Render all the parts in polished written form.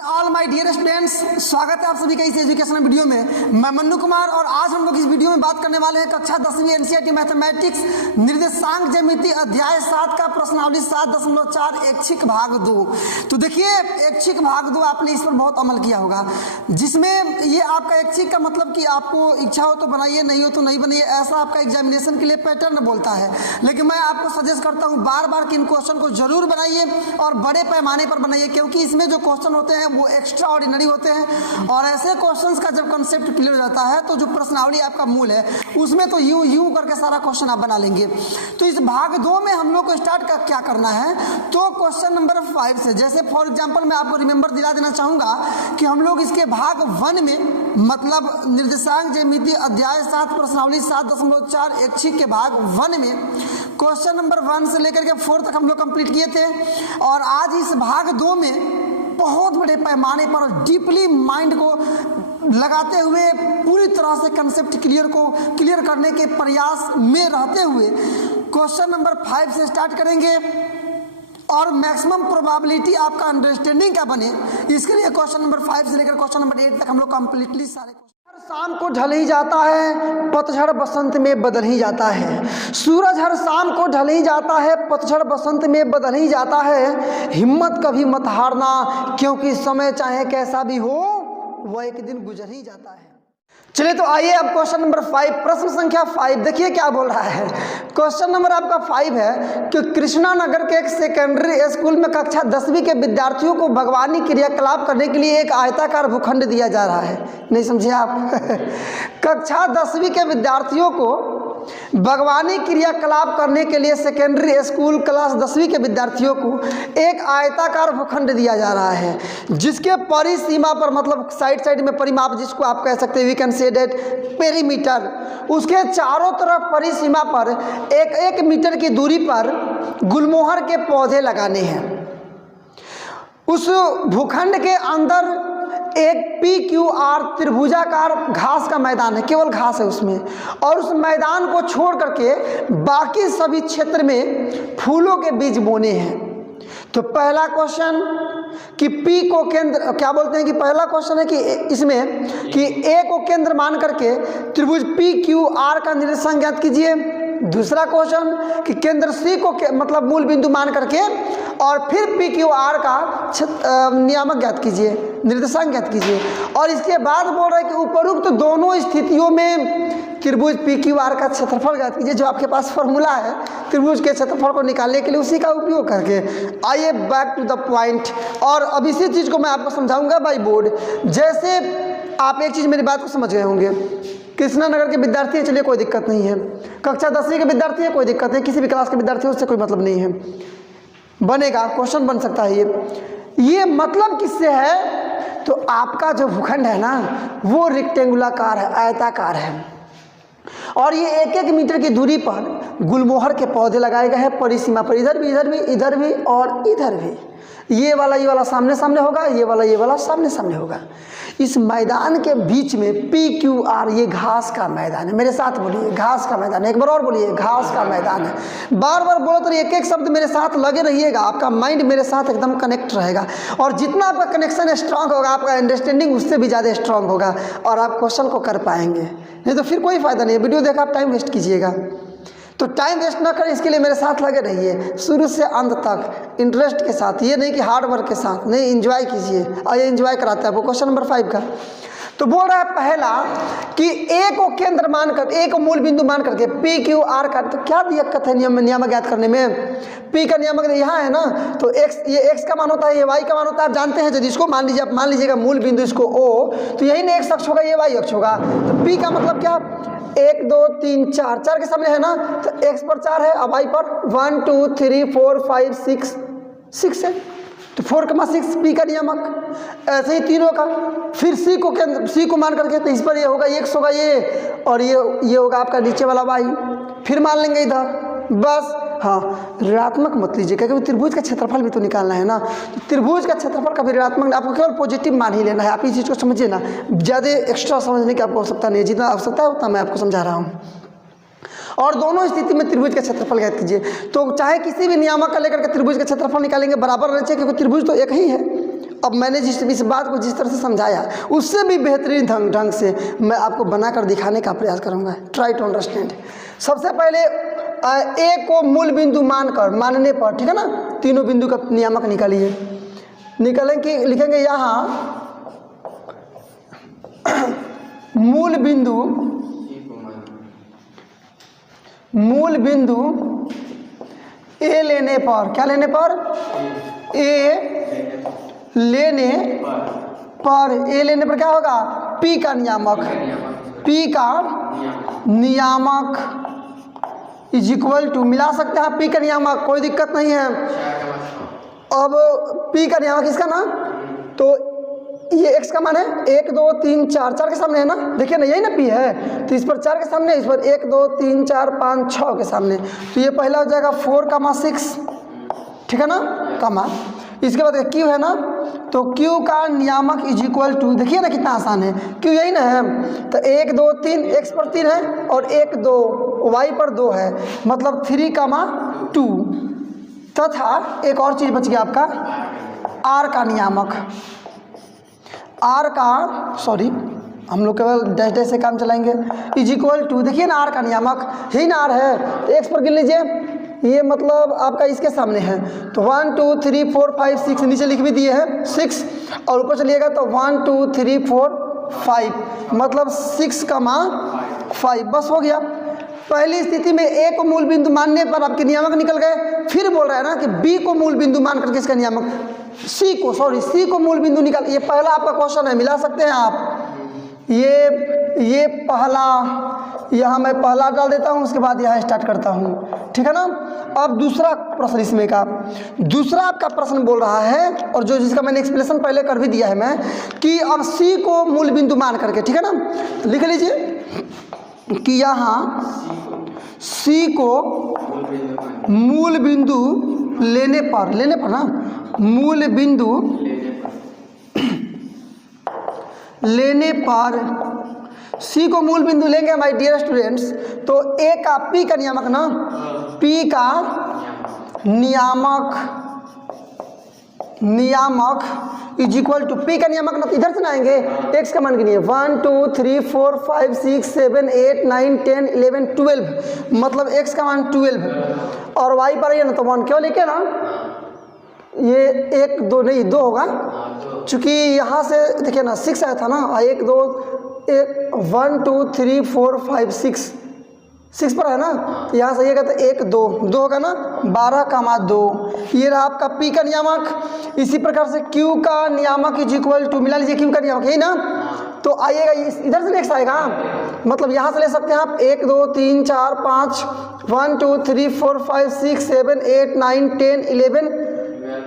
All my dear students, स्वागत है आप सभी का इस एजुकेशनल वीडियो में। मैं मन्नू कुमार और आज हम लोग इस वीडियो में बात करने वाले हैं कक्षा 10वीं एनसीईआरटी मैथमेटिक्स निर्देशांक ज्यामिति अध्याय 7 का प्रश्नावली 7.4 ऐच्छिक भाग 2। तो देखिए, ऐच्छिक भाग 2 आपने इस पर बहुत अमल किया होगा, जिसमें ये आपका ऐच्छिक का मतलब कि आपको इच्छा हो तो बनाइए, नहीं हो तो नहीं बनाइए, ऐसा आपका एग्जामिनेशन के लिए पैटर्न बोलता है। लेकिन मैं आपको सजेस्ट करता हूँ बार बार कि इन क्वेश्चन को जरूर बनाइए और बड़े पैमाने पर बनाइए, क्योंकि इसमें जो क्वेश्चन होते हैं वो एक्स्ट्रा ऑर्डिनरी होते हैं। और ऐसे क्वेश्चंस का जब कंसेप्ट क्लियर हो जाता है तो जो प्रश्नावली आपका मूल है उसमें तो यूं करके सारा क्वेश्चन आप बना लेंगे। तो इस भाग 2 में हम लोग को स्टार्ट क्या करना है, तो क्वेश्चन नंबर 5 से, जैसे फॉर एग्जांपल मैं आपको रिमेंबर दिला देना चाहूँगा कि हम लोग इसके भाग 1 में मतलब निर्देशांक ज्यामिति अध्याय 7 प्रश्नावली 7.4 ऐच्छिक के भाग 1 में क्वेश्चन नंबर 1 से लेकर के 4 तक हम लोग कंप्लीट किए थे। और आज इस भाग 2 में बहुत बड़े पैमाने पर डीपली माइंड को लगाते हुए पूरी तरह से कंसेप्ट क्लियर करने के प्रयास में रहते हुए क्वेश्चन नंबर 5 से स्टार्ट करेंगे और मैक्सिमम प्रोबेबिलिटी आपका अंडरस्टैंडिंग का बने, इसके लिए क्वेश्चन नंबर 5 से लेकर क्वेश्चन नंबर 8 तक हम लोग कंप्लीटली सारे शाम को ढल ही जाता है, पतझड़ बसंत में बदल ही जाता है। सूरज हर शाम को ढल ही जाता है, पतझड़ बसंत में बदल ही जाता है। हिम्मत कभी मत हारना, क्योंकि समय चाहे कैसा भी हो वह एक दिन गुजर ही जाता है। चलिए तो आइए अब क्वेश्चन नंबर 5, प्रश्न संख्या 5 देखिए क्या बोल रहा है। क्वेश्चन नंबर आपका 5 है कि कृष्णा नगर के एक सेकेंडरी स्कूल में कक्षा 10वीं के विद्यार्थियों को भगवानी क्रियाकलाप करने के लिए एक आयताकार भूखंड दिया जा रहा है। नहीं समझे आप? कक्षा 10वीं के विद्यार्थियों को भगवानी क्रियाकलाप करने के लिए सेकेंडरी स्कूल क्लास 10वीं के विद्यार्थियों को एक आयताकार भूखंड दिया जा रहा है, जिसके परिसीमा पर मतलब साइड में परिमाप जिसको आप कह सकते हैं, we can say that perimeter, उसके चारों तरफ परिसीमा पर 1 मीटर की दूरी पर गुलमोहर के पौधे लगाने हैं। उस भूखंड के अंदर एक PQR त्रिभुजाकार घास का मैदान है, केवल घास है उसमें, और उस मैदान को छोड़ करके बाकी सभी क्षेत्र में फूलों के बीज बोने हैं। तो पहला क्वेश्चन कि P को केंद्र क्या बोलते हैं, कि पहला क्वेश्चन है कि इसमें कि A को केंद्र मान करके त्रिभुज PQR का निर्देशांक ज्ञात कीजिए। दूसरा क्वेश्चन कि केंद्र C को मतलब मूल बिंदु मान करके और फिर PQR का नियामक ज्ञात कीजिए, निर्देशांक ज्ञात कीजिए। और इसके बाद बोल रहे हैं कि उपरोक्त दोनों स्थितियों में त्रिभुज PQR का क्षेत्रफल ज्ञात कीजिए। जो आपके पास फॉर्मूला है त्रिभुज के क्षेत्रफल को निकालने के लिए, उसी का उपयोग करके आइए बैक टू द पॉइंट। और अब इसी चीज़ को मैं आपको समझाऊंगा बाय बोर्ड। जैसे आप एक चीज़ मेरी बात को समझ गए होंगे, कृष्णा नगर के विद्यार्थी हैं, चलिए कोई दिक्कत नहीं है। कक्षा 10वीं के विद्यार्थी है, कोई दिक्कत नहीं, किसी भी क्लास के विद्यार्थी है उससे कोई मतलब नहीं है, बनेगा, क्वेश्चन बन सकता है। ये मतलब किससे है, तो आपका जो भूखंड है ना वो रेक्टेंगुलाकार है, आयताकार है, और ये 1 मीटर की दूरी पर गुलमोहर के पौधे लगाए गए हैं परिसीमा पर, इधर भी और इधर भी। ये वाला सामने सामने होगा, ये वाला सामने सामने होगा। इस मैदान के बीच में PQR, ये घास का मैदान है। मेरे साथ बोलिए, घास का मैदान है। एक बार और बोलिए, घास का मैदान है। बार बार बोलो तो एक शब्द मेरे साथ लगे रहिएगा, आपका माइंड मेरे साथ एकदम कनेक्ट रहेगा। और जितना आपका कनेक्शन स्ट्रांग होगा, आपका अंडरस्टैंडिंग उससे भी ज़्यादा स्ट्रांग होगा और आप क्वेश्चन को कर पाएंगे। नहीं तो फिर कोई फ़ायदा नहीं है, वीडियो देखा आप टाइम वेस्ट कीजिएगा। तो टाइम वेस्ट ना करें, इसके लिए मेरे साथ लगे रहिए शुरू से अंत तक इंटरेस्ट के साथ, ये नहीं कि हार्ड वर्क के साथ नहीं, एंजॉय कीजिए। और ये एंजॉय कराते हैं आपको। क्वेश्चन नंबर 5 का तो बोल रहा है पहला कि A को केंद्र मानकर, A को मूल बिंदु मान करके PQR का, तो क्या दिक्कत है नियामक ज्ञात करने में? P का नियामक यहाँ है ना, तो ये x का मान होता है, ये y का मान होता है। आप जानते हैं, यदि इसको मान लीजिएगा मूल बिंदु इसको O, तो यही ना x अक्ष होगा, ये y अक्ष होगा। तो P का मतलब क्या, 1 2 3 4 के सामने है ना, तो x पर 4 है, अब y पर 1 2 3 4 5 6 है, तो 4,6 P का नियामक। ऐसे ही तीनों का, फिर C को मान करके, तो इस पर ये होगा x होगा ये, और ये होगा आपका नीचे वाला y, फिर मान लेंगे इधर, बस। हाँ, ऋणात्मक मत लीजिएगा, क्योंकि त्रिभुज का क्षेत्रफल भी तो निकालना है ना। तो त्रिभुज का क्षेत्रफल का भी ऋणात्मक, आपको केवल पॉजिटिव मान ही लेना है। आप इस चीज़ को समझिए ना, ज़्यादा एक्स्ट्रा समझने की आपको आवश्यकता नहीं है, जितना आवश्यकता है उतना मैं आपको समझा रहा हूँ। और दोनों स्थिति में त्रिभुज का क्षेत्रफल ज्ञात कीजिए। तो चाहे किसी भी नियामक का लेकर के त्रिभुज का क्षेत्रफल निकालेंगे बराबर रहना चाहिए, क्योंकि त्रिभुज तो एक ही है। अब मैंने इस बात को जिस तरह से समझाया उससे भी बेहतरीन ढंग से मैं आपको बनाकर दिखाने का प्रयास करूँगा। Try to understand. सबसे पहले ए को मूल बिंदु मानने पर, ठीक है ना, तीनों बिंदु का नियामक निकालिए। निकालेंगे, लिखेंगे यहाँ मूल बिंदु ए लेने पर, क्या लेने पर, ए लेने पर क्या होगा, पी का नियामक इज इक्वल टू, मिला सकते हैं पी का नियामक, कोई दिक्कत नहीं है। अब पी का नियामक इसका ना, तो ये x का मान है 1 2 3 4, 4 के सामने है ना, देखिए ना, यही ना p है, तो इस पर 4 के सामने, इस पर 1 2 3 4 5 6 के सामने, तो ये पहला हो जाएगा 4, 6, ठीक है ना, कमा। इसके बाद q है ना, तो q का नियामक इज इक्वल टू, देखिए ना कितना आसान है, q यही ना है, तो 1 2 3, x पर 3 है और 1 2 y पर 2 है, मतलब 3, 2, तथा एक और चीज़ बच गया आपका r का नियामक, हम लोग केवल डैश डैश से काम चलाएंगे, इज इक्वल टू, देखिए ना r का नियामक यही ना r है, तो x पर गिन लीजिए, ये मतलब आपका इसके सामने है, तो 1 2 3 4 5 6, नीचे लिख भी दिए हैं 6, और ऊपर चलिएगा तो 1 2 3 4 5, मतलब 6, 5, बस हो गया। पहली स्थिति में a को मूल बिंदु मानने पर आपके नियामक निकल गए, फिर बोल रहा है ना कि b को मूल बिंदु मान करके इसका नियामक, c को मूल बिंदु निकाल, ये पहला आपका क्वेश्चन है, मिला सकते हैं आप, ये पहला, यहाँ मैं पहला डाल देता हूँ, उसके बाद यहाँ स्टार्ट करता हूँ, ठीक है ना। अब दूसरा प्रश्न इसमें का, दूसरा आपका प्रश्न बोल रहा है, और जिसका मैंने एक्सप्लेनेशन पहले कर भी दिया है मैं, कि अब c को मूल बिंदु मान करके, ठीक है ना, लिख लीजिए कि यहाँ c को मूल बिंदु लेने पर ना, मूल बिंदु लेने पर c को मूल बिंदु लेंगे माय डियर स्टूडेंट्स, तो a का p का नियामक ना, p का नियामक इज इक्वल टू, p का नियामक ना, इधर से ना आएंगे, x का मान गिनिए 1 2 3 4 5 6 7 8 9 10 11 12, मतलब x का मान 12, और y पर है ना तो 1, क्यों लिखे ना, ये 1 2 नहीं 2 होगा, चूँकि यहाँ से देखिए ना 6 आया था ना, 1 2 1 2 3 4 5 6 पर है ना, तो यहाँ से ये कहते 1 2 होगा ना, 12, 2, ये रहा आपका p का नियामक। इसी प्रकार से q का नियामक इज इक्वल टू, मिला लीजिए q का नियामक यही ना, तो आइएगा इधर से नेक्स्ट आएगा, मतलब यहाँ से ले सकते हैं आप 1 2 3 4 5 1 2 3 4 5 6 7 8 9 10 11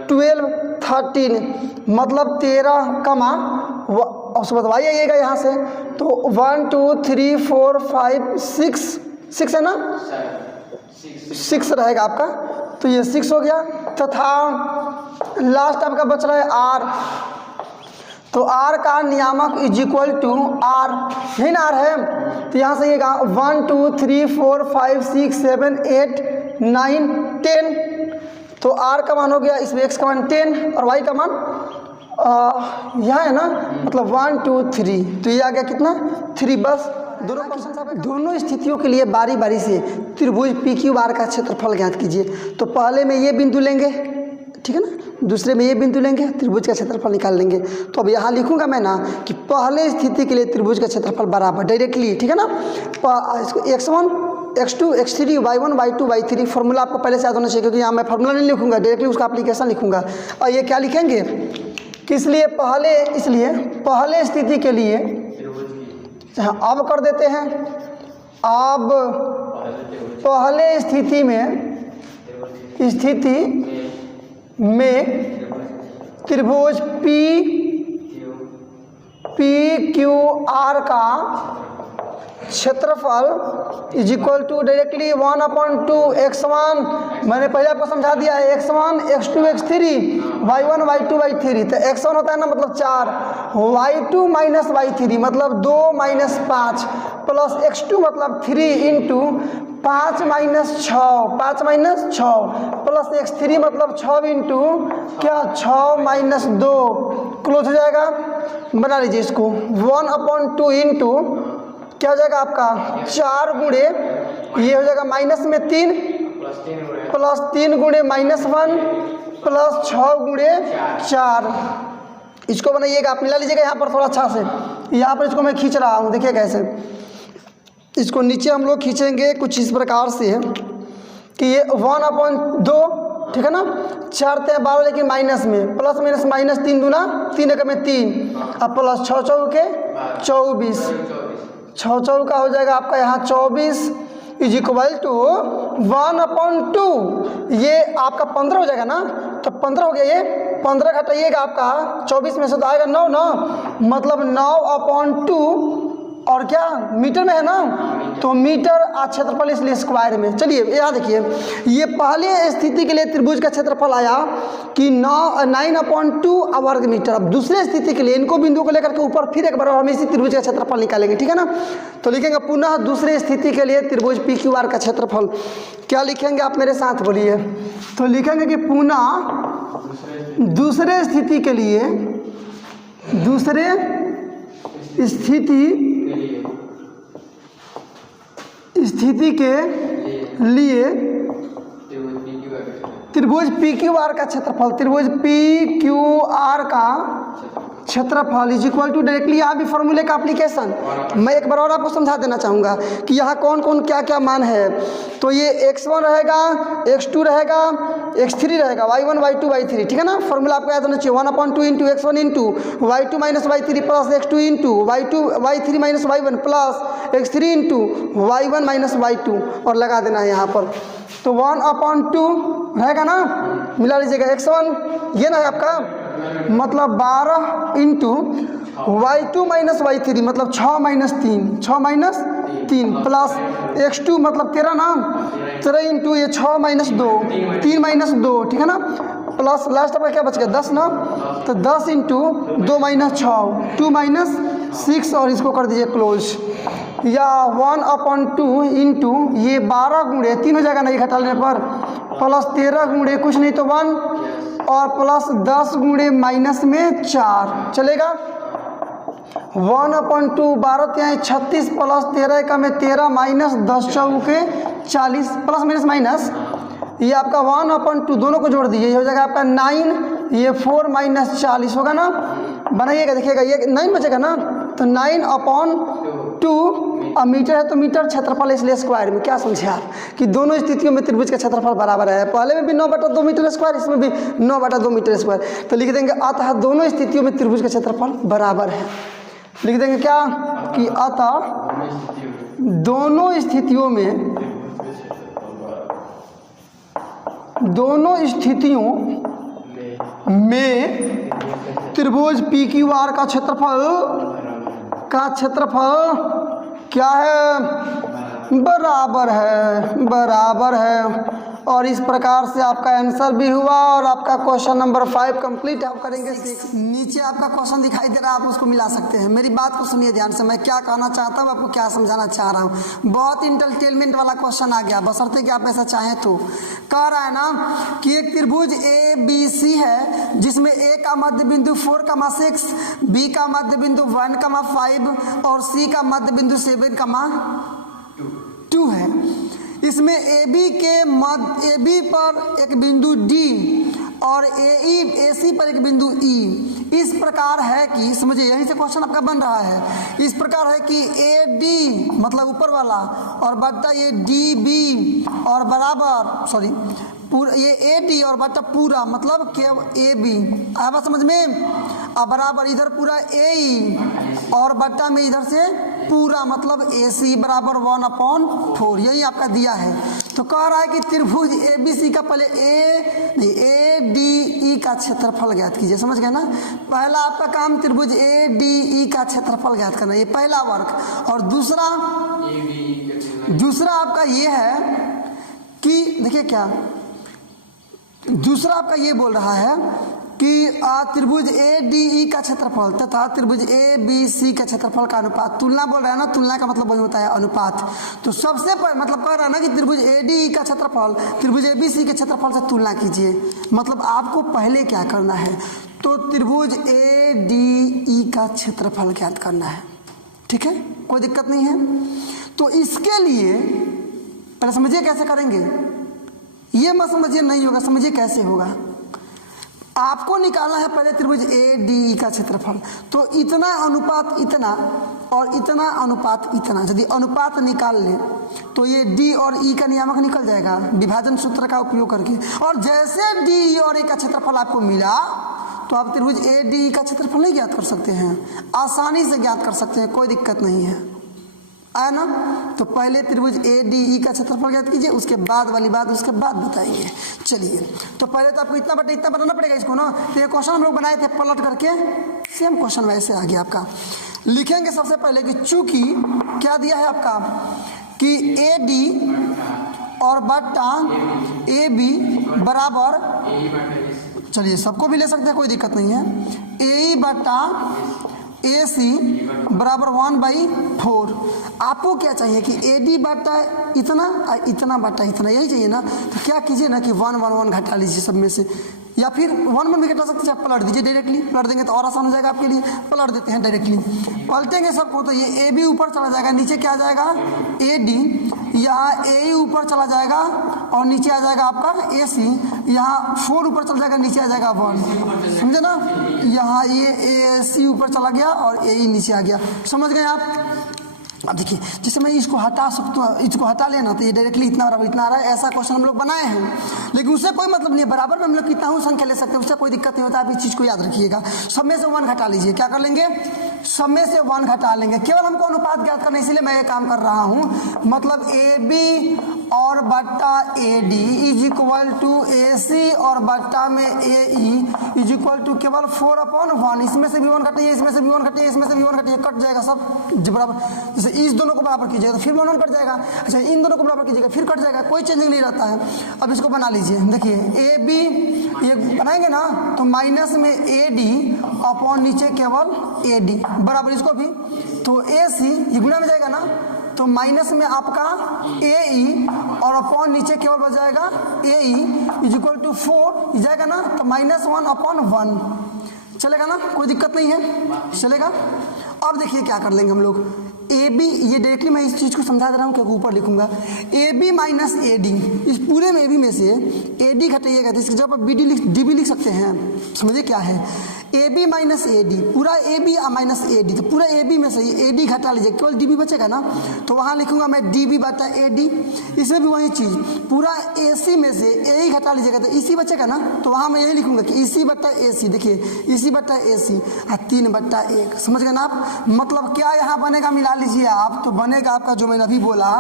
12 13, मतलब 13, उसके बाद y आइएगा यहाँ से, तो 1 2 3 4 5 6 है ना, 6 रहेगा आपका, तो ये 6 हो गया, तथा लास्ट आपका बच रहा है r, तो r का नियामक इज इक्वल टू r, यही ना r है, तो यहाँ से ये 1 2 3 4 5 6 7 8 9 10, तो r का मान हो गया, इसमें x का मान 10 और y का मान यहाँ है ना, मतलब 1 2 3, तो ये आ गया कितना 3, बस। दोनों स्थितियों के लिए बारी बारी से त्रिभुज पी क्यू आर का क्षेत्रफल ज्ञात कीजिए। तो पहले में ये बिंदु लेंगे, ठीक है ना, दूसरे में ये बिंदु लेंगे, त्रिभुज का क्षेत्रफल निकाल लेंगे। तो अब यहाँ लिखूंगा मैं ना कि पहले स्थिति के लिए त्रिभुज का क्षेत्रफल बराबर डायरेक्टली, ठीक है ना, x1 x2 x3 y1 y2 y3, formula आपको पहले से याद होना चाहिए, क्योंकि यहाँ मैं फॉर्मूला नहीं लिखूंगा, डायरेक्टली उसका एप्लीकेशन लिखूंगा। और ये क्या लिखेंगे, किस लिए, इसलिए पहले स्थिति के लिए अब कर देते हैं, अब पहले स्थिति में त्रिभुज पी क्यू आर का क्षेत्रफल is equal to directly 1/2 x1, मैंने पहले आपको समझा दिया है, x1 x2 x3 y1 y2 y3, तो x1 होता है ना मतलब 4, y2 - y3 मतलब 2 - 5 प्लस x2 मतलब 3 इंटू 5 माइनस 6 प्लस x3 मतलब 6 इंटू क्या 6 माइनस 2 क्लोज हो जाएगा। बना लीजिए इसको 1/2 इंटू क्या हो जाएगा आपका 4 गुणे ये हो जाएगा माइनस में 3 प्लस 3 गुणे -1 प्लस 6 गुणे 4। इसको बनाइएगा आप, मिला लीजिएगा यहाँ पर थोड़ा अच्छा से। यहाँ पर इसको मैं खींच रहा हूँ, देखिए कैसे इसको नीचे हम लोग खींचेंगे कुछ इस प्रकार से कि ये 1/2 ठीक है ना, 4 × 12 लेकिन माइनस में प्लस माइनस माइनस 3 दूना 3 एक में 3 अब प्लस 6 चौके 24 6 चौका हो जाएगा आपका यहाँ 24 इज इक्वल टू 1/2 ये आपका 15 हो जाएगा ना, तो 15 हो गया, ये 15 घटाइएगा आपका 24 में से तो आएगा 9 ना, मतलब 9/2 और क्या मीटर में है ना, तो मीटर क्षेत्रफल इसलिए स्क्वायर में। चलिए यहाँ देखिए ये पहले स्थिति के लिए त्रिभुज का क्षेत्रफल आया कि 9/2 वर्ग मीटर। अब दूसरे स्थिति के लिए इनको बिंदु को लेकर के ऊपर फिर एक बार हम इसी त्रिभुज का क्षेत्रफल निकालेंगे, ठीक है ना। तो लिखेंगे पुनः दूसरे स्थिति के लिए त्रिभुज PQR का क्षेत्रफल क्या लिखेंगे आप मेरे साथ बोलिए। तो लिखेंगे कि पुनः दूसरे स्थिति के लिए दूसरे स्थिति के लिए त्रिभुज PQR का क्षेत्रफल, त्रिभुज PQR का क्षेत्रफल इज इक्वल टू डायरेक्टली यहाँ भी फॉर्मूले का एप्लीकेशन मैं एक बार और आपको समझा देना चाहूँगा कि यहाँ कौन कौन क्या क्या मान है। तो ये x1 रहेगा, x2 रहेगा, x3 रहेगा, y1 y2 y3, ठीक है ना। फॉर्मूला आपको याद होना चाहिए 1/2 into x1 into y2 minus y3 plus x2 into y3 minus y1 plus x3 into y1 minus y2 और लगा देना है यहाँ पर। तो 1/2 रहेगा ना, मिला लीजिएगा x1 ये ना है आपका मतलब 12 इंटू y2 माइनस y3 मतलब 6 माइनस 3 प्लस x2 मतलब 13 ना, 13 इंटू ये 6 माइनस 2 3 माइनस 2 ठीक है ना, प्लस लास्ट आपका क्या बच गया 10 ना, तो 10 इंटू 2 माइनस 6 2 माइनस 6 और इसको कर दीजिए क्लोज। या 1/2 इंटू ये 12 गुणे 3 हो जाएगा नहीं घटाने पर प्लस 13 गुणे कुछ नहीं तो 1 और प्लस 10 गुणे माइनस में 4 चलेगा। 1/2 12 × 36 प्लस 13 का में 13 माइनस 10 चौके 40 प्लस माइनस माइनस ये आपका 1/2 दोनों को जोड़ दीजिए, ये हो जाएगा आपका 9 ये 4 माइनस 40 होगा ना। बनाइएगा देखिएगा ये 9 बचेगा ना, तो 9/2 अब मीटर है तो मीटर क्षेत्रफल इसलिए स्क्वायर में। क्या समझे आप कि दोनों स्थितियों में त्रिभुज का क्षेत्रफल बराबर है, पहले में भी 9/2 मीटर स्क्वायर इसमें भी 9/2 मीटर स्क्वायर। तो लिख देंगे अतः दोनों स्थितियों में त्रिभुज का क्षेत्रफल बराबर है। लिख देंगे क्या कि अतः दोनों स्थितियों में त्रिभुज PQR का क्षेत्रफल क्या है बराबर है। और इस प्रकार से आपका आंसर भी हुआ और आपका क्वेश्चन नंबर 5 कंप्लीट आप करेंगे। नीचे आपका क्वेश्चन दिखाई दे रहा है, आप उसको मिला सकते हैं। मेरी बात को सुनिए ध्यान से, मैं क्या कहना चाहता हूँ आपको क्या समझाना चाह रहा हूँ। बहुत इंटरटेनमेंट वाला क्वेश्चन आ गया, बशर्ते कि आप ऐसा चाहें तो। कह रहा है ना कि एक त्रिभुज ABC है जिसमें A का मध्य बिंदु 4,6, B का मध्य बिंदु 1,5 और C का मध्य बिंदु 7,2 है। इसमें AB पर एक बिंदु D और AC पर एक बिंदु E इस प्रकार है कि समझिए, यहीं से क्वेश्चन आपका बन रहा है। इस प्रकार है कि AD मतलब ऊपर वाला और बट्टा ये DB और बराबर पूरा ये AD और बट्टा पूरा मतलब केवल AB आया बात समझ में। अब बराबर इधर पूरा AE और बट्टा में इधर से पूरा मतलब AC बराबर 1/4 यही आपका दिया है। तो कह रहा है कि त्रिभुज ABC का पहले ADE का क्षेत्रफल ज्ञात कीजिए। समझ गए ना, पहला आपका काम त्रिभुज ADE का क्षेत्रफल ज्ञात करना, ये पहला वर्ग। और दूसरा आपका ये है कि देखिए क्या दूसरा आपका ये बोल रहा है कि त्रिभुज ए डी ई का क्षेत्रफल तथा त्रिभुज ए बी सी का क्षेत्रफल का अनुपात, तुलना बोल रहा है ना, तुलना का मतलब वही होता है अनुपात। तो सबसे मतलब कह रहा है ना कि त्रिभुज ए डी ई का क्षेत्रफल त्रिभुज ए बी सी के क्षेत्रफल से तुलना कीजिए। मतलब आपको पहले क्या करना है, तो त्रिभुज ए डी ई का क्षेत्रफल ज्ञात करना है, ठीक है, कोई दिक्कत नहीं है। तो इसके लिए पहले समझिए कैसे करेंगे, ये मत समझिए नहीं होगा, समझिए कैसे होगा। आपको निकालना है पहले त्रिभुज ए डी ई का क्षेत्रफल। तो इतना अनुपात इतना और इतना अनुपात इतना, यदि अनुपात निकाल ले तो ये डी और ई का नियामक निकल जाएगा विभाजन सूत्र का उपयोग करके। और जैसे डी ई और ए का क्षेत्रफल आपको मिला तो आप त्रिभुज ए डी ई का क्षेत्रफल नहीं ज्ञात कर सकते हैं, आसानी से ज्ञात कर सकते हैं, कोई दिक्कत नहीं है, आया ना। तो पहले त्रिभुज ए डी ई का क्षेत्रफल ज्ञात कीजिए, उसके बाद वाली बात उसके बाद बताइए। चलिए, तो पहले तो आपको इतना बटे इतना बनाना पड़ेगा इसको ना। तो ये क्वेश्चन हम लोग बनाए थे पलट करके, सेम क्वेश्चन वैसे आ गया आपका। लिखेंगे सबसे पहले कि चूंकि क्या दिया है आपका कि ए डी और बट्टा ए बी बराबर, चलिए सबको भी ले सकते हैं, कोई दिक्कत नहीं है, ए ई बट्टा ए सी बराबर 1/4। आपको क्या चाहिए कि ए डी बट्टा इतना और इतना बट्टा इतना, यही चाहिए ना। तो क्या कीजिए ना कि 1 1 1 घटा लीजिए सब में से, या फिर 1 1 भी घटा सकते हैं, पलट दीजिए डायरेक्टली, पलट देंगे तो और आसान हो जाएगा आपके लिए। पलट देते हैं डायरेक्टली, पलटेंगे सबको तो ये ए बी ऊपर चला जाएगा, नीचे क्या आ जाएगा ए डी, यहाँ ए ऊपर चला जाएगा और नीचे आ जाएगा आपका ए सी, यहाँ 4 ऊपर चला जाएगा नीचे आ जाएगा 1, समझे ना। यहाँ ये ए सी ऊपर चला गया और ए नीचे आ गया, समझ गए आप। अब देखिए जैसे मैं इसको हटा सकता हूँ, इसको हटा लेना तो ये डायरेक्टली इतना बराबर इतना आ रहा है, ऐसा क्वेश्चन हम लोग बनाए हैं। लेकिन उससे कोई मतलब नहीं है, बराबर में हम लोग कितना संख्या ले सकते हैं, उससे कोई दिक्कत नहीं होता। आप इस चीज़ को याद रखिएगा, सब में से 1 घटा लीजिए, क्या कर लेंगे, सब में से 1 घटा लेंगे। केवल हमको अनुपात ज्ञात करना, इसीलिए मैं ये काम कर रहा हूँ। मतलब ए बी और बट्टा A D is equal to A C और बट्टा में A E is equal to केवल 4/1। इसमें से भी 1 घटाइए, इसमें से भी 1 घटाइए, इसमें से भी 1 घटाइए, कट जाएगा सब बराबर। जैसे इस दोनों को बराबर कीजिएगा तो फिर 1 1 कट जाएगा, अच्छा इन दोनों को बराबर कीजिएगा फिर कट जाएगा, कोई चेंजिंग नहीं रहता है। अब इसको बना लीजिए, देखिए ए बी ये बनाएंगे ना तो माइनस में ए डी अपॉन नीचे केवल ए डी बराबर इसको भी, तो ए सी ये गुना में जाएगा ना, तो माइनस में आपका ए ई और अपॉन नीचे केवल बच जाएगा ए ई इज इक्वल टू 4 जाएगा ना, तो -1/1 चलेगा ना, कोई दिक्कत नहीं है, चलेगा। अब देखिए क्या कर लेंगे हम लोग, ए बी, ये डायरेक्टली मैं इस चीज़ को समझा दे रहा हूँ क्योंकि ऊपर लिखूंगा A B minus A D, इस पूरे में ए बी में से ए डी घटाइएगा तो इसकी जगह पर बी डी डी भी लिख सकते हैं, समझिए क्या है A B minus A D, पूरा A B minus A D, तो पूरा ए बी में से ए डी घटा लीजिए, केवल डी बी बचेगा ना, तो वहाँ लिखूंगा मैं डी बी बटा ए डी, इसमें भी वही चीज़, पूरा ए सी में से ए ही घटा लीजिएगा तो ई सी बचेगा ना, तो वहाँ मैं यही लिखूंगा कि ई सी बटा ए सी, देखिए ई सी बटा ए सी 3/1, समझ गए ना आप। मतलब क्या यहाँ बनेगा, मिला लीजिए आप, तो बनेगा आपका जो मैंने अभी बोला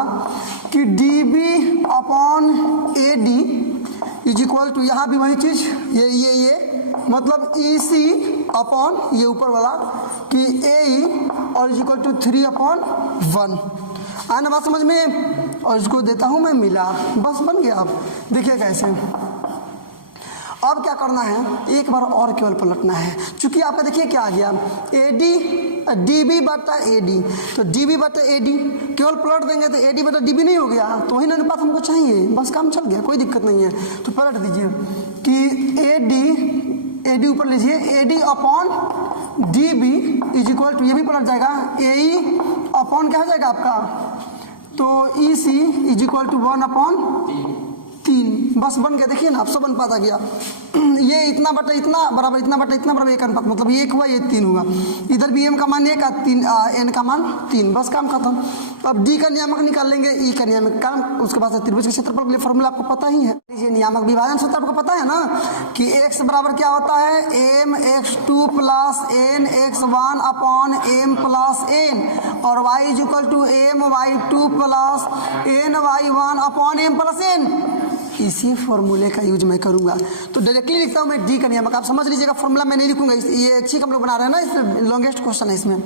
कि D B upon A D is equal to, यहाँ भी वही चीज़ ये मतलब ई सी अपॉन ये ऊपर वाला कि ए ई और इज इक्वल टू 3/1, आना बात समझ में। और इसको देता हूँ मैं मिला, बस बन गया। अब देखिए कैसे, अब क्या करना है, एक बार और केवल पलटना है, चूंकि आपका देखिए क्या आ गया ए डी डी बी बटा ए डी, तो डी बी बटा ए डी केवल पलट देंगे तो ए डी बटा डी बी नहीं हो गया, तो वही अनुपात हमको चाहिए, बस काम चल गया, कोई दिक्कत नहीं है। तो पलट दीजिए कि ए डी ऊपर लीजिए, A D upon D B is equal to, ये भी पलट जाएगा ए ई अपॉन क्या हो जाएगा आपका, तो ई सी इज इक्वल टू 1/3, बस बन गया। देखिए ना आप सब बन पाता गया, ये इतना बटा इतना बराबर इतना बटा इतना बराबर 1 अनुपात, मतलब ये 1 हुआ ये 3 हुआ, इधर भी एम का मान 1 एन का मान 3, बस काम खत्म। अब डी का नियामक निकाल लेंगे, ई का नियामक काम, उसके बाद त्रिभुज के क्षेत्रफल के लिए फॉर्मूला आपको पता ही है, ये नियामक विभाजन सूत्र आपको पता है ना कि x बराबर क्या होता है M x2 plus N x1 upon M plus N, और y is equal to M y2 plus N y1 upon M plus N. इसी फॉर्मूले का यूज मैं करूंगा, तो डायरेक्टली लिखता हूं मैं डी का नियामक, आप समझ लीजिएगा फॉर्मूला मैं नहीं लिखूंगा, ये अच्छी हम लोग बना रहे हैं ना, इसमें लॉन्गेस्ट क्वेश्चन है इसमें,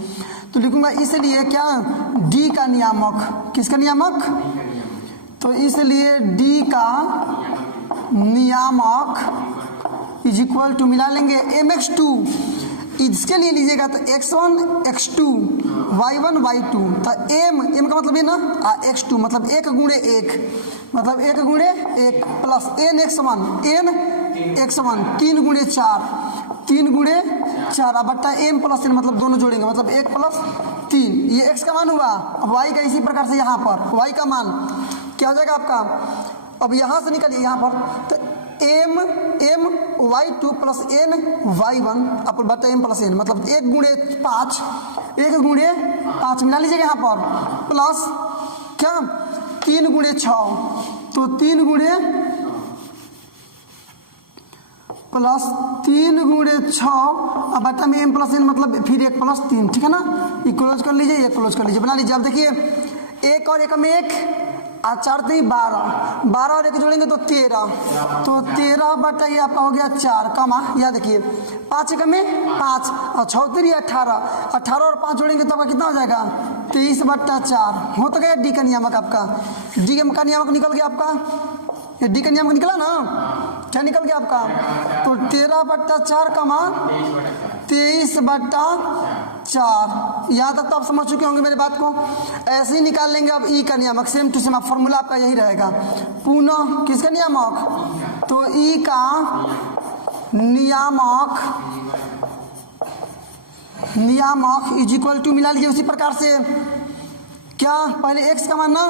तो लिखूंगा इसलिए क्या डी का नियामक, किसका नियामक, तो इसलिए डी का नियामक इज इक्वल टू मिला लेंगे mx2, इसके लिए लीजिएगा तो x1 x2 y1 y2, तो m का मतलब है ना x2 मतलब 1 गुणे 1 मतलब 1 गुणे 1 प्लस n x1 3 गुणे 4 3 गुणे 4 अब बट्टा m प्लस n मतलब दोनों जोड़ेंगे मतलब 1 प्लस 3, ये x का मान हुआ। अब y का इसी प्रकार से यहाँ पर y का मान क्या हो जाएगा आपका, अब यहाँ से निकलिए यहाँ पर तो m y2 plus n y1 अब बट्टा m प्लस n मतलब 1 गुणे 5 मिला लीजिएगा यहाँ पर प्लस क्या 3 गुणे 6 तो 3 गुणे प्लस 3 गुणे 6 अब बट्टा में m प्लस n मतलब फिर 1 प्लस 3, ठीक है ना, ये क्लोज कर लीजिए ये क्लोज कर लीजिए बना लीजिए। अब देखिए 1 और 1 में 1 आज 4 नहीं 12 और 1 जोड़ेंगे तो 13 बट्टा ये आपका हो गया 4 कमा यह देखिए 5 1 में 5 और 6 3 18 और 5 जोड़ेंगे तो आपका कितना हो जाएगा 23 बट्टा 4 हो तो गया डी का नियामक आपका, डी का नियामक निकल गया आपका, ये डी का नियामक निकला ना, क्या निकल गया आपका तो 13 बट्टा 4 कमा 23 बट्टा 4। यहाँ तक तो आप समझ चुके होंगे मेरी बात को, ऐसे ही निकाल लेंगे। अब ई का नियामक सेम टू सेम फॉर्मूला आपका यही रहेगा, पुनः किसका नियामक तो ई का नियामक इज इक्वल टू मिला लीजिए उसी प्रकार से क्या पहले x का मान ना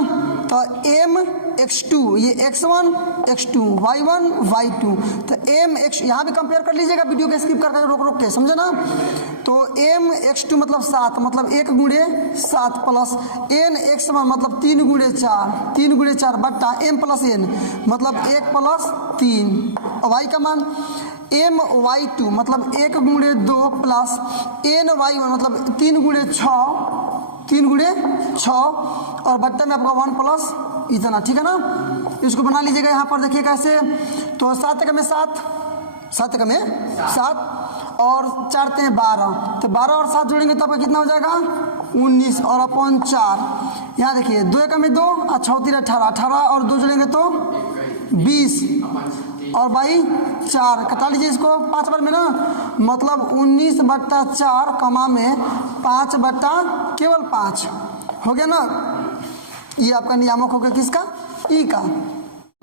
तो m x2 ये x1 x2 y1 y2 तो m x यहाँ भी कंपेयर कर लीजिएगा वीडियो को स्किप करके रोक के समझे ना, तो m x2 मतलब 7 मतलब 1 गुणे 7 प्लस n x1 मतलब 3 गुणे 4 बट्टा m प्लस n मतलब 1 प्लस 3 और y का मान m y2 मतलब 1 गुणे 2 प्लस n y1 मतलब 3 गुणे 6 और बट्टे में आपका 1 प्लस इतना, ठीक है ना, इसको बना लीजिएगा। यहाँ पर देखिए कैसे तो 7 में 7 और 4 हैं 12 तो 12 और 7 जोड़ेंगे तो आपका कितना हो जाएगा 19 और अपन 4 यहाँ देखिए 2 में 2 और 6 3 18 और 2 जोड़ेंगे तो 20 और बाई 4 कटा लीजिए इसको 5 बार में ना मतलब 19 बट्टा 4 कमा में 5 बट्टा केवल 5 हो गया ना, ये आपका नियामक हो गया किसका ई का।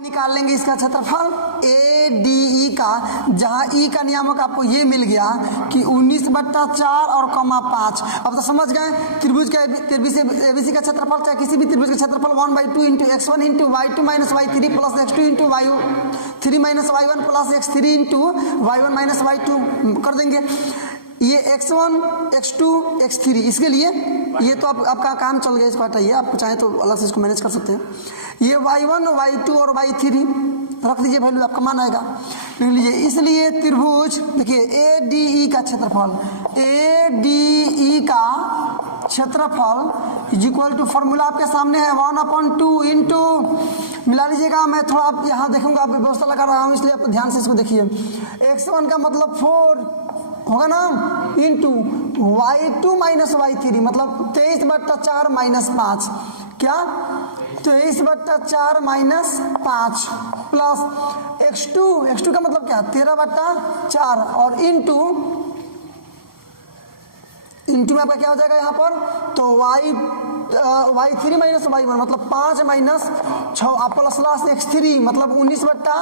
निकाल लेंगे इसका क्षेत्रफल ए डी ई का, जहां ई का नियामक आपको ये मिल गया कि 19 बट्टा 4 और कमा 5। अब तो समझ गए त्रिभुज का एबीसी का क्षेत्रफल चाहे किसी भी त्रिभुज का क्षेत्रफल 1/2 into x1 into y2 minus y3 plus x2 into y3 minus y1 plus x3 into y1 minus y2 कर देंगे। ये x1 x2 x3 इसके लिए ये तो आपका काम चल गया, इसको हटाइए, आप चाहें तो अलग से इसको मैनेज कर सकते हैं। ये y1 y2 और y3 रख लीजिए वैल्यू आपका मान आएगा लिख लीजिए। इसलिए त्रिभुज देखिए ए डी ई का क्षेत्रफल इज इक्वल टू फॉर्मूला आपके सामने है 1/2 इंटू मिला लीजिएगा। मैं थोड़ा आप यहाँ देखूंगा आप व्यवस्था लगा रहा हूँ इसलिए आप ध्यान से इसको देखिए। x1 का मतलब 4 होगा ना इंटू y2 माइनस y3 मतलब 23 बट्टा 4 माइनस 5 क्या 23 बट्टा 4 माइनस 5 प्लस x2 का मतलब क्या 13 बट्टा 4 और इंटू में आपका क्या हो जाएगा यहाँ पर तो y3 माइनस y1 मतलब 5 माइनस 6 प्लस x3 मतलब 19 बट्टा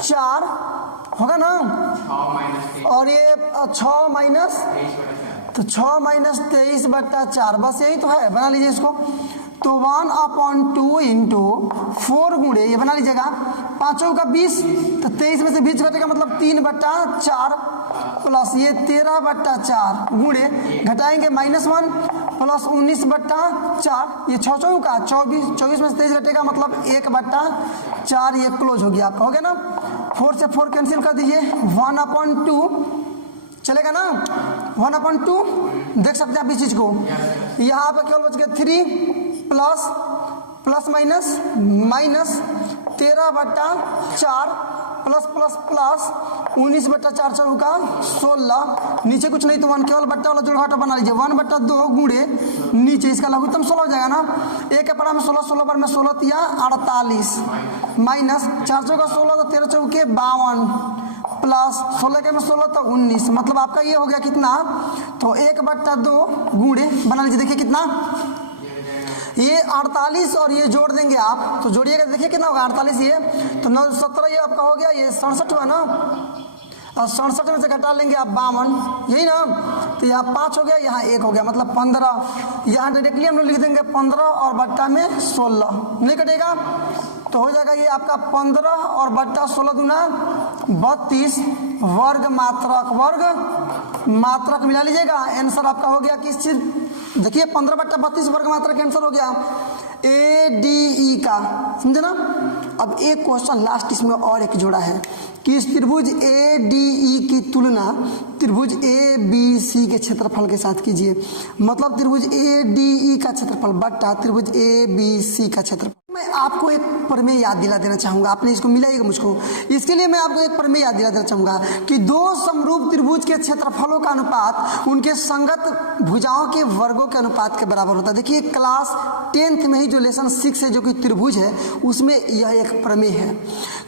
4 होगा ना और ये 6 माइनस तो 6 माइनस 23 बट्टा 4 बस यही तो है, बना लीजिए इसको। तो 1/2 इंटू 4 गुणे ये बना लीजिएगा 5 का 20 तो 23 में से 20 घटेगा मतलब 3 बट्टा 4 प्लस ये 13 बट्टा 4 गुणे घटाएंगे -1 प्लस 19 बट्टा 4 ये 6 का 24 में से 23 घटेगा मतलब 1 बट्टा 4 ये क्लोज हो गया आपका, हो गया ना। 4 से 4 कैंसिल कर दीजिए 1/2 चलेगा ना 1/2 देख सकते हैं आप इस चीज को। यहाँ पे केवल बच गया 3 प्लस माइनस 13 बट्टा 4 प्लस 19 बट्टा 4 4 का 16 नीचे कुछ नहीं तो 1 केवल बट्टा वाला जोड़ घाटा बना लीजिए 1/2 गुणे नीचे इसका लघुत्तम 16 हो जाएगा ना। एक के पढ़ा में 16 बार में 16 तिया 48 माइनस 4 का 16 तो 13 चौके 52 प्लस 16 के में 16 तो 19, मतलब आपका ये हो गया कितना, तो 1/2 गुणे बना लीजिए। देखिए कितना, ये 48 और ये जोड़ देंगे आप, तो जोड़िएगा देखिए कितना होगा 48, ये तो 9 17 ये आपका हो गया, ये 67 हुआ ना, और 67 में से घटा लेंगे आप 52, यही ना, तो यहाँ 5 हो गया, यहाँ 1 हो गया, मतलब 15। यहाँ डायरेक्टली हम लोग लिख देंगे 15 और बट्टा में 16, नहीं कटेगा, तो हो जाएगा ये आपका 15 और बट्टा 16 दूना 32 वर्ग मात्रक मिला लीजिएगा। आंसर आपका हो गया किस चीज, देखिए 15/32 वर्ग मात्रक आंसर हो गया ADE का, समझे ना। अब एक क्वेश्चन लास्ट इसमें और एक जोड़ा है कि इस त्रिभुज ADE की तुलना त्रिभुज ABC के क्षेत्रफल के साथ कीजिए। मतलब त्रिभुज ADE का क्षेत्रफल बट्टा त्रिभुज ABC का क्षेत्रफल। मैं आपको एक प्रमेय याद दिला देना चाहूंगा, आपने इसको मिलाइएगा मुझको, इसके लिए मैं आपको एक प्रमेय याद दिला देना चाहूंगा कि दो समरूप त्रिभुज के क्षेत्रफलों का अनुपात उनके संगत भुजाओं के वर्गों के अनुपात के बराबर होता है। देखिए क्लास 10th में ही जो लेसन 6 है जो कि त्रिभुज है, उसमें यह एक प्रमेय है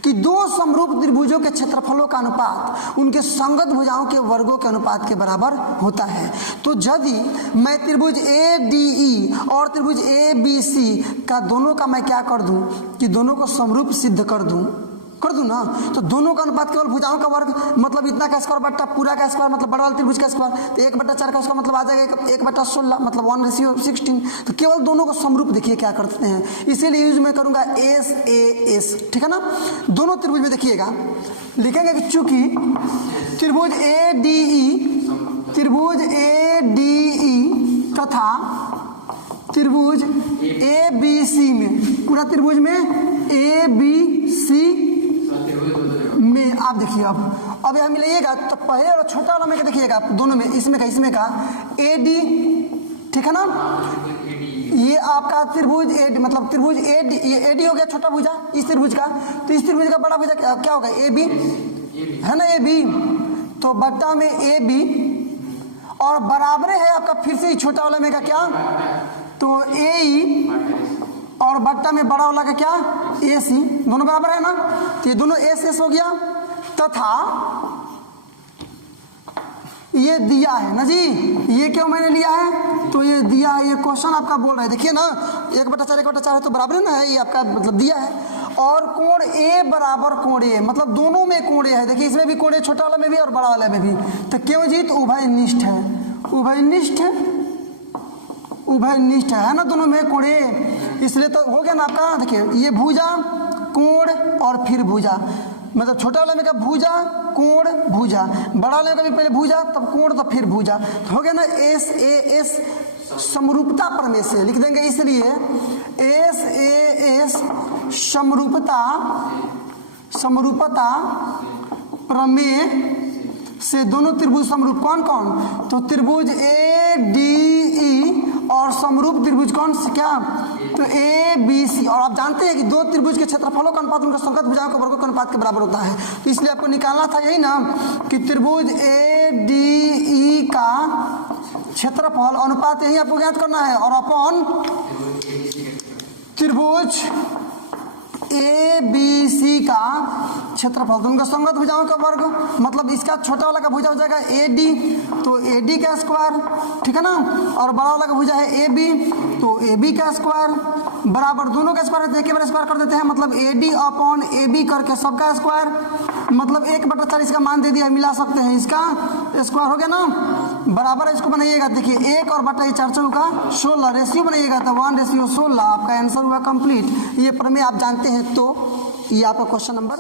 कि दो समरूप त्रिभुजों के क्षेत्रफलों का अनुपात उनके संगत भुजाओं के वर्गों के अनुपात के बराबर होता है। तो यदि मैं त्रिभुज ADE और त्रिभुज ABC का दोनों का मैं क्या कर दूं कि दोनों को समरूप सिद्ध कर दूं ना, तो दोनों का अनुपात केवल भुजाओं का वर्ग, मतलब इतना का स्क्वायर बट्टा पूरा का स्क्वायर, मतलब बड़ा वाला त्रिभुज का स्क्वायर, तो 1/4 का उसका मतलब आ जाएगा 1/16, मतलब 1:16। तो केवल दोनों को समरूप देखिए क्या करते हैं, इसीलिए यूज मैं करूंगा SAS, ठीक है ना। दोनों त्रिभुज में देखिएगा लिखेंगे कि चूंकि त्रिभुज ADE तथा त्रिभुज ABC में, पूरा त्रिभुज में ABC में आप देखिए, अब यहाँ मिलाइएगा तो पहले और छोटा वाला में देखिएगा दोनों में, इसमें का AD, ठीक है ना। ये आपका त्रिभुज AD, मतलब त्रिभुज AD हो गया छोटा भुजा इस त्रिभुज का, तो इस त्रिभुज का बड़ा भुजा क्या होगा AB है ना, AB, तो बट्टा में AB और बराबर है आपका फिर से ही छोटा वाला में का क्या, तो AE और बट्टा में बड़ा वाला का क्या AC, दोनों बराबर है ना, तो ये दोनों SS हो गया। तथा ये दिया है ना जी, ये क्यों मैंने लिया है, तो ये दिया है, ये क्वेश्चन आपका बोल रहा है, देखिए ना 1/4 तो बराबर है ना, ये आपका मतलब दिया है। और कोण A बराबर कोण A, मतलब दोनों में कोण A है, देखिए इसमें भी कोण A, छोटा वाला में भी और बड़ा वाला में भी, तो क्यों जी, तो उभयनिष्ठ है ना, दोनों में कोण A, इसलिए तो हो गया ना आपका। देखिए ये भुजा कोण और फिर भुजा, मतलब छोटा वाला में का भुजा कोण भुजा, बड़ा वाले का भी पहले भुजा तब कोण तब फिर भुजा, तो हो गया ना SAS समरूपता प्रमेय से लिख देंगे, इसलिए SAS समरूपता प्रमेय से दोनों त्रिभुज समरूप कौन कौन, तो त्रिभुज ADE और समरूप त्रिभुज कौन से क्या, तो ABC। और आप जानते हैं कि दो त्रिभुज के क्षेत्रफलों का अनुपात उनके संगत भुजाओं के वर्गों के अनुपात के बराबर होता है, तो इसलिए आपको निकालना था यही ना कि त्रिभुज ADE का क्षेत्रफल अनुपात यही आपको ज्ञात करना है, और अपॉन त्रिभुज ABC का क्षेत्रफल, तो उनका संगत भुजाओं का वर्ग, मतलब इसका छोटा वाला का भुजा हो जाएगा AD, तो AD का स्क्वायर, ठीक है ना, और बड़ा वाला का भुजा है AB, तो AB का स्क्वायर बराबर दोनों का स्क्वायर है, एक बार स्क्वायर कर देते हैं, मतलब AD अपॉन AB करके सबका स्क्वायर, मतलब 1/4 इसका मान दे दिया, मिला सकते हैं, इसका स्क्वायर हो गया ना, बराबर इसको बनाइएगा, देखिए 1 और बटा 4 का 16 रेशियो बनाइएगा, तो 1:16 आपका आंसर हुआ कंप्लीट। ये प्रमेय आप जानते हैं, तो ये आपका क्वेश्चन नंबर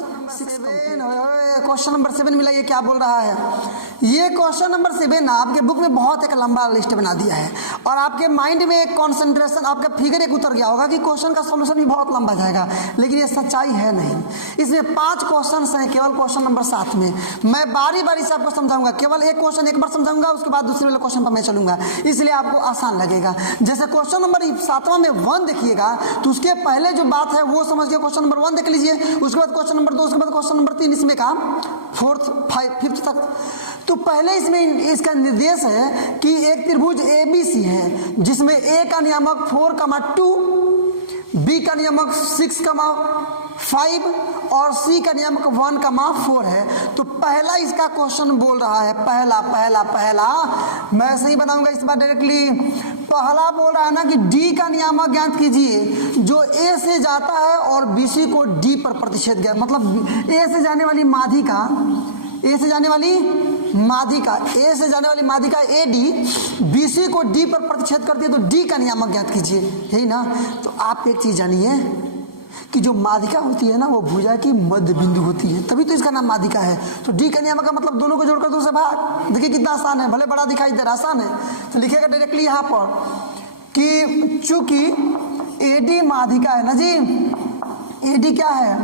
7 मिलाइए क्या बोल रहा है। ये क्वेश्चन नंबर 7 आपके बुक में बहुत एक लंबा लिस्ट बना दिया है, और आपके माइंड में एक कॉन्सेंट्रेशन, आपका फिगर एक उतर गया होगा कि क्वेश्चन का सॉल्यूशन भी बहुत लंबा जाएगा, लेकिन ये सच्चाई है नहीं। इसमें 5 क्वेश्चन हैं केवल क्वेश्चन नंबर 7 में। मैं बारी बारी से आपको समझाऊंगा, केवल एक क्वेश्चन एक बार समझाऊंगा, उसके बाद दूसरे वाले क्वेश्चन पर मैं चलूंगा, इसलिए आपको आसान लगेगा। जैसे क्वेश्चन नंबर 7 में 1 देखिएगा, तो उसके पहले जो बात है वो समझ के क्वेश्चन नंबर 1 देख लीजिए, उसके बाद क्वेश्चन नंबर 2, उसके बाद क्वेश्चन नंबर 3, इसमें का 4th 5th तक। तो पहले इसमें इसका निर्देश है कि एक त्रिभुज ABC है जिसमें A का नियामक 4, 2, B का नियामक 6, 5 और सी का नियामक 1,4 है। तो पहला इसका क्वेश्चन बोल रहा है, पहला मैं ऐसे ही बनाऊंगा इस बार डायरेक्टली। पहला बोल रहा है ना कि डी का नियामक ज्ञात कीजिए जो ए से जाता है और बीसी को डी पर प्रतिच्छेद गया, मतलब ए से जाने वाली माध्यिका, ए से जाने वाली माध्यिका एडी बीसी को डी पर प्रतिच्छेद करती है, तो डी का नियामक ज्ञात कीजिए, यही ना। तो आप एक चीज जानिए कि जो माध्यिका होती है ना वो भुजा की मध्य बिंदु होती है, तभी तो इसका नाम माध्यिका है। तो डी का नियामक का मतलब दोनों को जोड़कर 2 से भाग। देखिए कितना आसान है, भले बड़ा दिखाई दे रहा, आसान है। तो लिखेगा डायरेक्टली यहाँ पर कि चूंकि एडी माध्यिका है ना जी, एडी क्या है,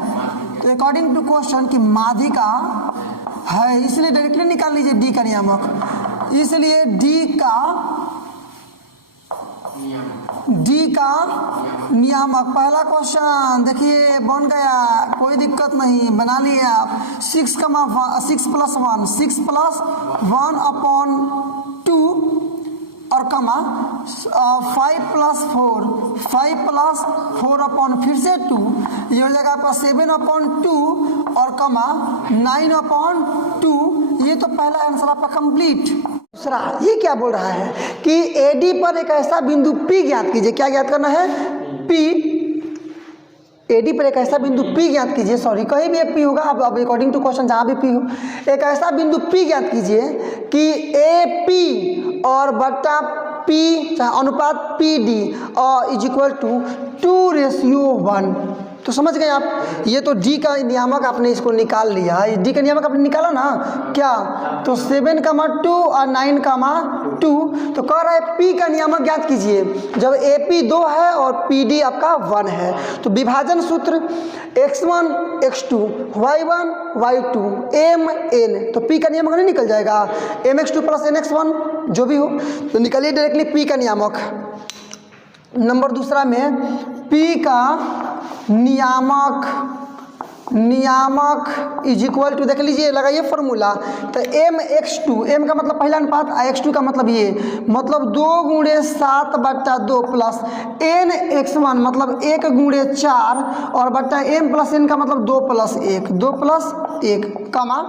तो अकॉर्डिंग टू क्वेश्चन की माध्यिका है, इसलिए डायरेक्टली निकाल लीजिए डी का नियामक। इसलिए डी का नियामक पहला क्वेश्चन देखिए बन गया, कोई दिक्कत नहीं, बना लिए आप। 6 + 1/2 और कमा 5 + 4 फिर से 2, ये हो जाएगा आपका 7/2 और कमा 9/2। ये तो पहला आंसर आपका कंप्लीट। दूसरा ये क्या बोल रहा है कि एडी पर एक ऐसा बिंदु P ज्ञात कीजिए। क्या ज्ञात करना है? P। एडी पर एक ऐसा बिंदु P ज्ञात कीजिए, सॉरी कहीं भी एक P होगा, अब अकॉर्डिंग टू क्वेश्चन जहाँ भी P हो, एक ऐसा बिंदु P ज्ञात कीजिए कि AP और बट्टा P अनुपात PD और इज इक्वल टू 2:1। तो समझ गए आप, ये तो डी का नियामक आपने इसको निकाल लिया, डी का नियामक आपने निकाला ना क्या, तो 7,2 और 9,2। तो कह रहा है पी का नियामक ज्ञात कीजिए जब AP 2 है और PD आपका 1 है। तो विभाजन सूत्र x1 x2 y1 y2 mn, तो P का नियामक नहीं निकल जाएगा, mx2 + nx1 जो भी हो, तो निकालिए डायरेक्टली P का नियामक। नंबर दूसरा में P का नियामक इज इक्वल टू, देख लीजिए लगाइए फॉर्मूला, तो mx2, m का मतलब पहला अनुपात, x2 का मतलब ये, मतलब 2 × 7/2 प्लस nx1 मतलब 1 × 4 और बट्टा m + n का मतलब 2 + 1 कमा,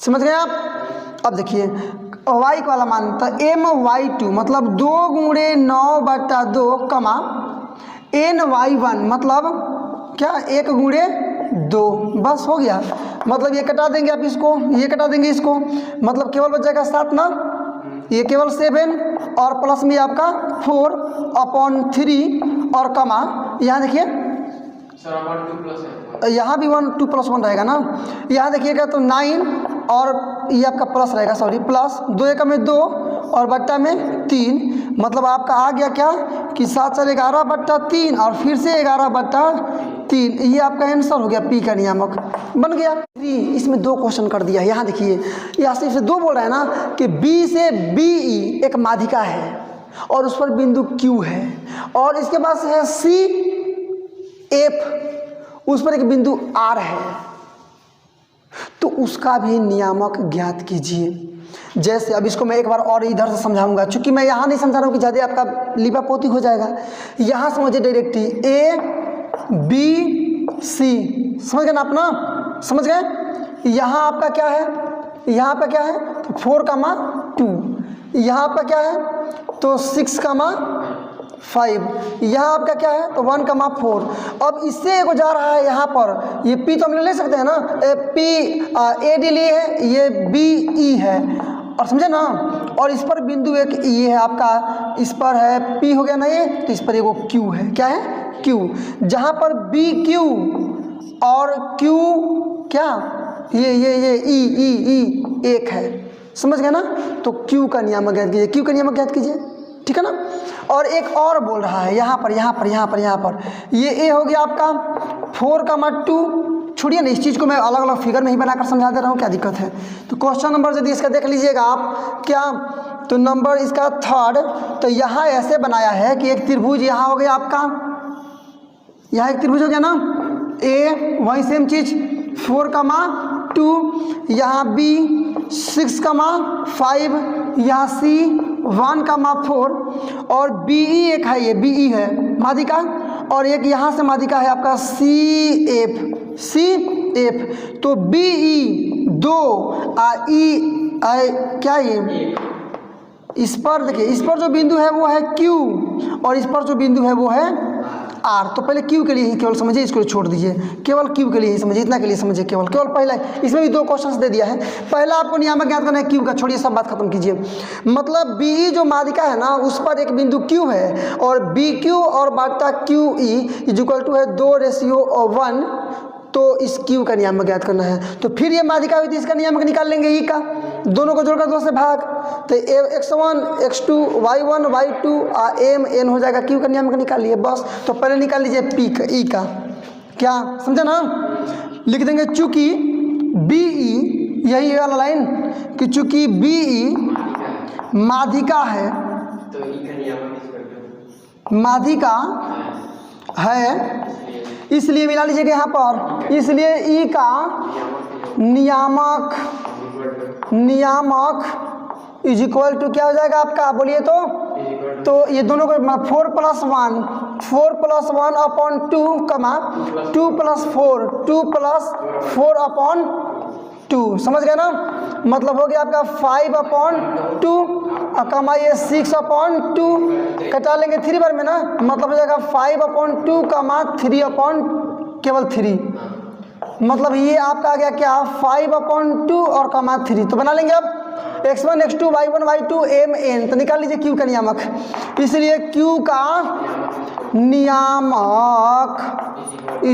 समझ गए आप। अब देखिए y वाला मान, तो my2 मतलब 2 × 9/2 कमा ny1 मतलब क्या 1 × 2, बस हो गया। मतलब ये कटा देंगे आप इसको, ये कटा देंगे इसको, मतलब केवल बच जाएगा 7 ना, ये केवल 7 और प्लस में आपका 4/3 और कमा, यहाँ देखिए यहाँ भी 1 2 + 1 रहेगा ना, यहाँ देखिएगा तो 9 और ये आपका प्लस रहेगा, सॉरी प्लस 2 × 2 और बट्टा में 3, मतलब आपका आ गया क्या कि 7 × 11/3 और फिर से 11/3। ये आपका आंसर हो गया पी का नियामक बन गया। इसमें 2 क्वेश्चन कर दिया, यहाँ देखिए यहाँ सिर्फ 2 बोल रहा है ना कि बी से BE एक माध्यिका है और उस पर बिंदु Q है, और इसके पास है CF, उस पर एक बिंदु R है, तो उसका भी नियामक ज्ञात कीजिए। जैसे अब इसको मैं एक बार और इधर से समझाऊंगा, चूंकि मैं यहाँ नहीं समझा रहा हूँ कि ज़्यादा आपका लिपापोती हो जाएगा। यहाँ समझिए डायरेक्टली ABC, समझ गए ना अपना, समझ गए। यहाँ आपका क्या है, यहाँ पे क्या है, तो 4,2, यहाँ पे क्या है तो 6,5, यहाँ आपका क्या है तो 1,4। अब इससे एगो जा रहा है यहाँ पर, ये P तो हम ले सकते हैं ना, P AD लिए है, ये BE है, और समझे ना, और इस पर बिंदु एक ये है आपका, इस पर है P हो गया ना ये, तो इस पर एगो Q है, क्या है Q, जहाँ पर BQ और Q क्या ये E एक है, समझ गए ना। तो Q का नियामक ज्ञात कीजिए, Q का नियामक ज्ञात कीजिए, ठीक है ना। और एक और बोल रहा है यहाँ पर ये A हो गया आपका 4,2, छोड़िए ना इस चीज़ को मैं अलग अलग फिगर में ही बनाकर समझा दे रहा हूँ, क्या दिक्कत है। तो क्वेश्चन नंबर यदि इसका देख लीजिएगा आप क्या, तो नंबर इसका 3rd, तो यहाँ ऐसे बनाया है कि एक त्रिभुज यहाँ हो गया आपका, यहाँ एक त्रिभुज हो गया ना A, वही सेम चीज़ 4,2, यहाँ B 6,5, यहाँ C 1,4 और BE एक है, ये BE है माध्यिका, और एक यहाँ से माध्यिका है आपका CF, तो BE 2 क्या ये इस पर देखिए, इस पर जो बिंदु है वो है Q और इस पर जो बिंदु है वो है R। तो पहले Q के लिए ही केवल समझिए, इसको छोड़ दीजिए, केवल Q के लिए ही समझिए, इतना के लिए समझिए, केवल पहला। इसमें भी 2 क्वेश्चंस दे दिया है। पहला आपको नियामक ज्ञात करना है Q का, छोड़िए सब बात खत्म कीजिए। मतलब BE जो माध्यिका है ना, उस पर एक बिंदु Q है और BQ और बाटा QE = है 2:1, तो इस Q का नियामक ज्ञात करना है। तो फिर ये माध्यिका हुई थी, इसका नियामक निकाल लेंगे E का, दोनों को जोड़कर 2 से भाग, तो x1 x2 y1 y2 m n हो जाएगा। Q का नियामक निकाल लिए बस। तो पहले निकाल लीजिए P का, E का, क्या समझे ना? लिख देंगे चूंकि BE, यही वाला लाइन कि चूंकि BE माध्यिका है, माध्यिका है, इसलिए मिला लीजिएगा यहाँ पर, इसलिए E का नियामक = क्या हो जाएगा आपका, बोलिए तो ये दोनों को 4 + 1 4 + 1/2 2 + 4 2 + 4/2, समझ गए ना? मतलब हो गया आपका 5/2 कमा ये 6/2, कटा लेंगे 3 बार में ना, मतलब हो जाएगा 5/2 कमा 3/3, मतलब ये आपका आ गया क्या 5/2 और कमा 3। तो बना लेंगे अब x1 x2 y1 y2 m n। तो निकाल लीजिए Q का नियामक, इसलिए Q का नियामक =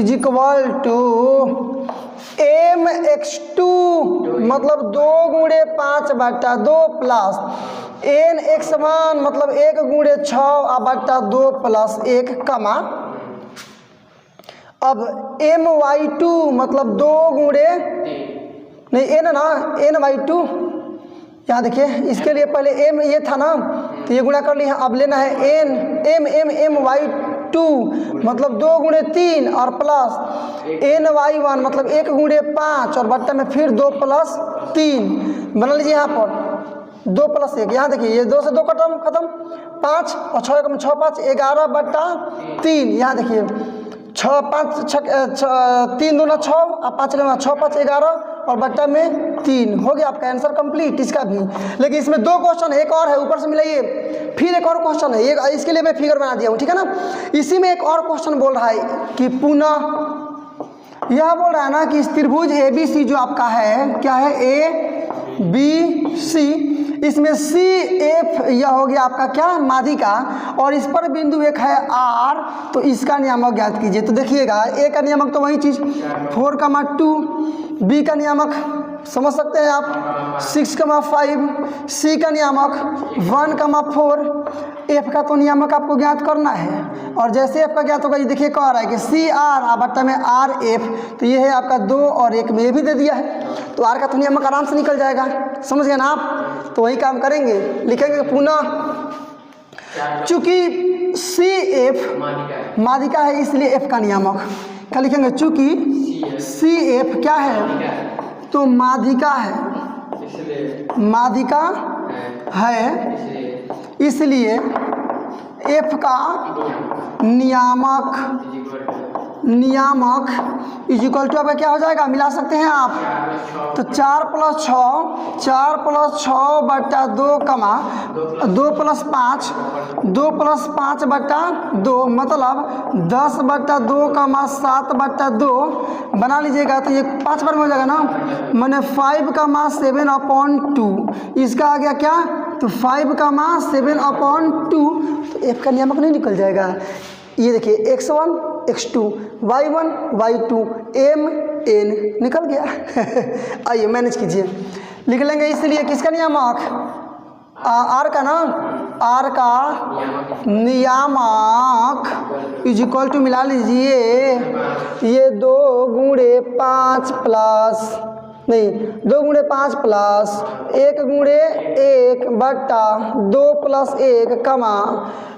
mx2, मतलब 2 × 5/2 + nx1, मतलब 1 × 6/2 + 1 कमा, अब my2 मतलब 2 नहीं n ना, ny2, यहाँ देखिए, इसके लिए पहले m ये था ना, तो ये गुणा कर लिया। अब लेना है n my2 मतलब 2 × 3 और प्लस ny1 मतलब 1 × 5 और बट्टा में फिर 2 + 3, बना लीजिए यहाँ पर 2 + 1। यहाँ देखिए, ये 2 से 2 खत्म 5 और 6 × 6 5 11/3। यहाँ देखिए 6 5 3 दूना 6 और 5 × 6 5 11 और बट्टा में 3, हो गया आपका आंसर कंप्लीट इसका भी। लेकिन इसमें 2 क्वेश्चन, एक और है, ऊपर से मिलाइए, फिर एक और क्वेश्चन है, ये इसके लिए मैं फिगर बना दिया हूँ, ठीक है ना? इसी में एक और क्वेश्चन बोल रहा है कि पुनः यह बोल रहा है ना कि इस त्रिभुज ABC जो आपका है, क्या है, ABC, इसमें CF यह हो गया आपका क्या, माध्यिका, और इस पर बिंदु एक है R, तो इसका नियामक ज्ञात कीजिए। तो देखिएगा, A का नियामक तो वही चीज़ 4,2, B का नियामक समझ सकते हैं आप 6,5, C का नियामक 1,4, F का तो नियामक आपको ज्ञात करना है। और जैसे F का ज्ञात होगा, ये देखिए कह रहा है कि CR बट्टा में RF, तो ये है आपका 2 और 1 में ये भी दे दिया है, तो R का तो नियामक आराम से निकल जाएगा, समझ गए ना आप? तो वही काम करेंगे, लिखेंगे पुनः चूंकि CF माध्यिका है, इसलिए F का नियामक क्या लिखेंगे, चूंकि CF क्या है, तो माध्यिका है, माध्यिका है, इसलिए F का नियामक = आपका क्या हो जाएगा, मिला सकते हैं आप, तो 4 + 6 बट्टा 2 कमा 2 + 5 2 मतलब 10/2 कमा 7/2 बना लीजिएगा। तो ये 5 बार में हो जाएगा ना, मैंने 5,7/2, इसका आ गया क्या, तो 5,7/2, तो F का नियामक नहीं निकल जाएगा। ये देखिए x1 x2 y1 y2 m n निकल गया। आइए मैनेज कीजिए, लिख लेंगे, इसलिए किसका नियामक, R का ना, R का नियामक = मिला लीजिए, ये 2 × 5 प्लस नहीं 2 × 5 प्लस 1 × 1 बट्टा 2 + 1 कमा,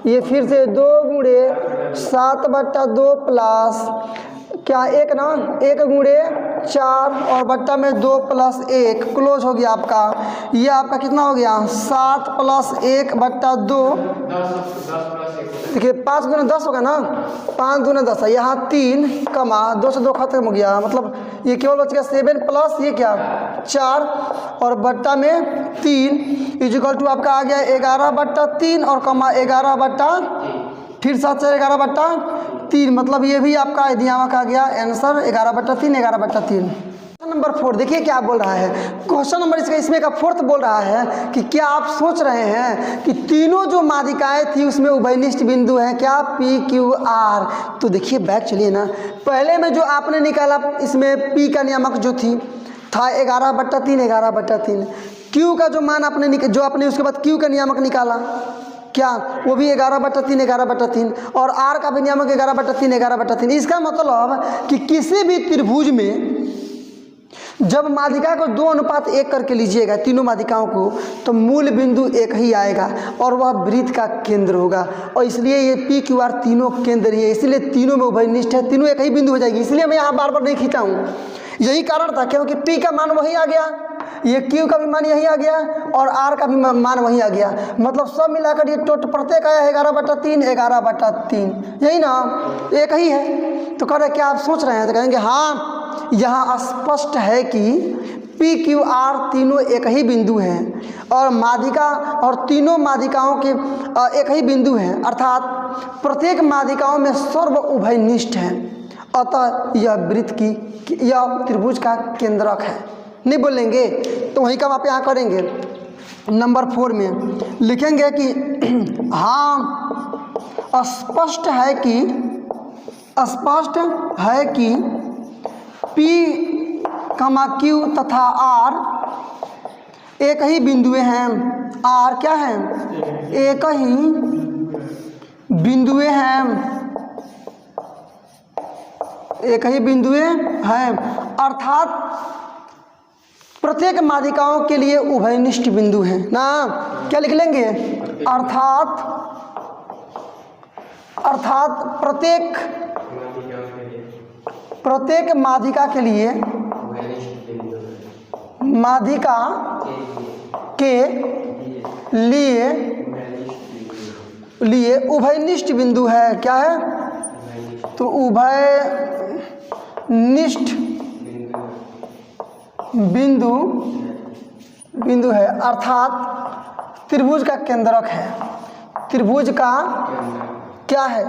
ये फिर से 2 × 7/2 प्लस क्या 1 ना 1 × 4 और बट्टा में 2 + 1 क्लोज हो गया आपका। ये आपका कितना हो गया 7 + 1/2। देखिए 5 × 10 होगा ना, 5 × 10 है, यहाँ 3 कमा 2 से 2 खत्म हो गया, मतलब ये केवल बच गया 7 + ये क्या 4 और बट्टा में 3 = आपका आ गया 11/3 और कमा 11/, फिर 7 से 11/3, मतलब ये भी आपका नियामक आ गया आंसर 11/3 11/3। नंबर 4 देखिए क्या बोल रहा है, क्वेश्चन नंबर इसमें का 4th बोल रहा है कि क्या आप सोच रहे हैं कि तीनों जो माध्यिकाएं थी उसमें उभयनिष्ठ बिंदु है क्या P Q R। तो देखिए बैक चलिए ना, पहले में जो आपने निकाला इसमें P का नियामक जो था 11/3 11/3, Q का जो मान आपने उसके बाद Q का नियामक निकाला क्या, वो भी 11/3 11/3 और R का भी नियामक 11/3 11/3। इसका मतलब कि किसी भी त्रिभुज में जब माध्यिका को 2:1 करके लीजिएगा तीनों माध्यिकाओं को, तो मूल बिंदु एक ही आएगा और वह वृत्त का केंद्र होगा, और इसलिए ये P Q R तीनों केंद्र ही है, इसलिए तीनों में उभयनिष्ठ है, तीनों एक ही बिंदु हो जाएगी। इसलिए मैं यहाँ बार बार नहीं खींचा हूँ, यही कारण था, क्योंकि P का मान वही आ गया, ये Q का भी मान यही आ गया और R का भी मान वही आ गया, मतलब सब मिलाकर ये प्रत्येक आया 11/3 11/3, यही ना, एक ही है। तो कह रहे क्या आप सोच रहे हैं, तो कहेंगे हाँ, यहाँ स्पष्ट है कि P Q R तीनों एक ही बिंदु हैं और माध्यिका और तीनों माध्यिकाओं के एक ही बिंदु हैं, अर्थात प्रत्येक माध्यिकाओं में सर्व उभयनिष्ठ हैं, अतः यह वृत्त यह त्रिभुज का केंद्रक है। नहीं बोलेंगे तो वही काम आप यहाँ करेंगे। नंबर 4 में लिखेंगे कि हाँ स्पष्ट है कि P, Q तथा R एक ही बिंदुएं हैं। R क्या है, एक ही बिंदुएं हैं, एक ही बिंदुएं हैं, अर्थात प्रत्येक माध्यिकाओं के लिए उभयनिष्ठ बिंदु है ना। क्या लिख लेंगे, अर्थात प्रत्येक माध्यिका के लिए लिए उभयनिष्ठ बिंदु है। क्या है, तो उभयनिष्ठ बिंदु है, अर्थात त्रिभुज का केंद्रक है। त्रिभुज का क्या है,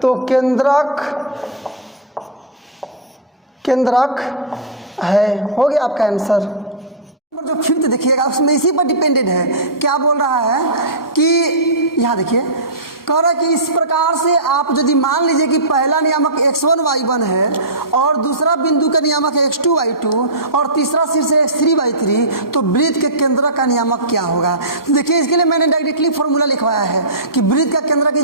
तो केंद्रक है। हो गया आपका आंसर। जो 5th देखिएगा उसमें इसी पर डिपेंडेड है। क्या बोल रहा है कि यहाँ देखिए, कह रहा है कि इस प्रकार से आप यदि मान लीजिए कि पहला नियामक x1 y1 है और दूसरा बिंदु का नियामक है x2 y2 और तीसरा शीर्ष है x3 y3, तो वृत्त के केंद्रक का नियामक क्या होगा। तो देखिए इसके लिए मैंने डायरेक्टली फॉर्मूला लिखवाया है कि वृत्त का केंद्रक =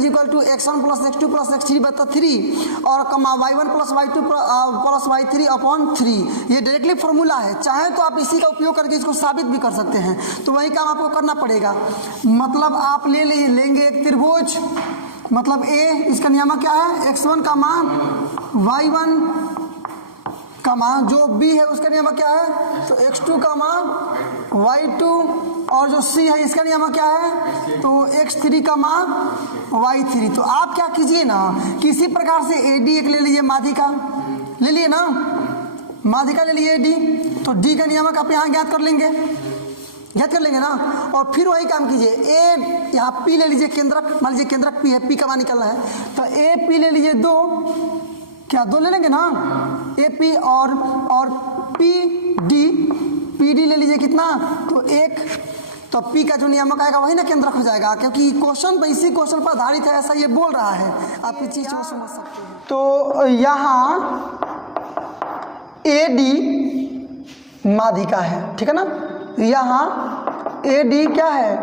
x1 + x2 + x3/3 और y1 + y2 + y3/3। ये डायरेक्टली फॉर्मूला है, चाहे तो आप इसी का उपयोग करके इसको साबित भी कर सकते हैं। तो वही काम आपको करना पड़ेगा। मतलब आप लेंगे एक त्रिभुज, मतलब A, इसका नियामक क्या है x1, y1, जो B है उसका नियामक क्या है, तो x2, y2, और जो C है इसका नियामक क्या है, तो x3, y3। तो आप क्या कीजिए ना, किसी प्रकार से AD एक ले लीजिए, माध्यिका ले लिए ना, माध्यिका ले लिए AD, तो D का नियामक आप यहाँ ज्ञात कर लेंगे ना। और फिर वही काम कीजिए, A यहाँ P ले लीजिए, केंद्रक मान लीजिए केंद्रक P है, P का मान निकलना है, तो AP ले लीजिए 2, क्या 2 ले लेंगे ना, AP और PD ले लीजिए कितना, तो 1। तो P का जो नियामक आएगा वही ना केंद्रक हो जाएगा, क्योंकि क्वेश्चन पे इसी क्वेश्चन पर आधारित है, ऐसा ये बोल रहा है, आप इस चीज को समझ सकते हैं। तो यहाँ AD माध्यिका है, ठीक है ना, यहाँ AD क्या है,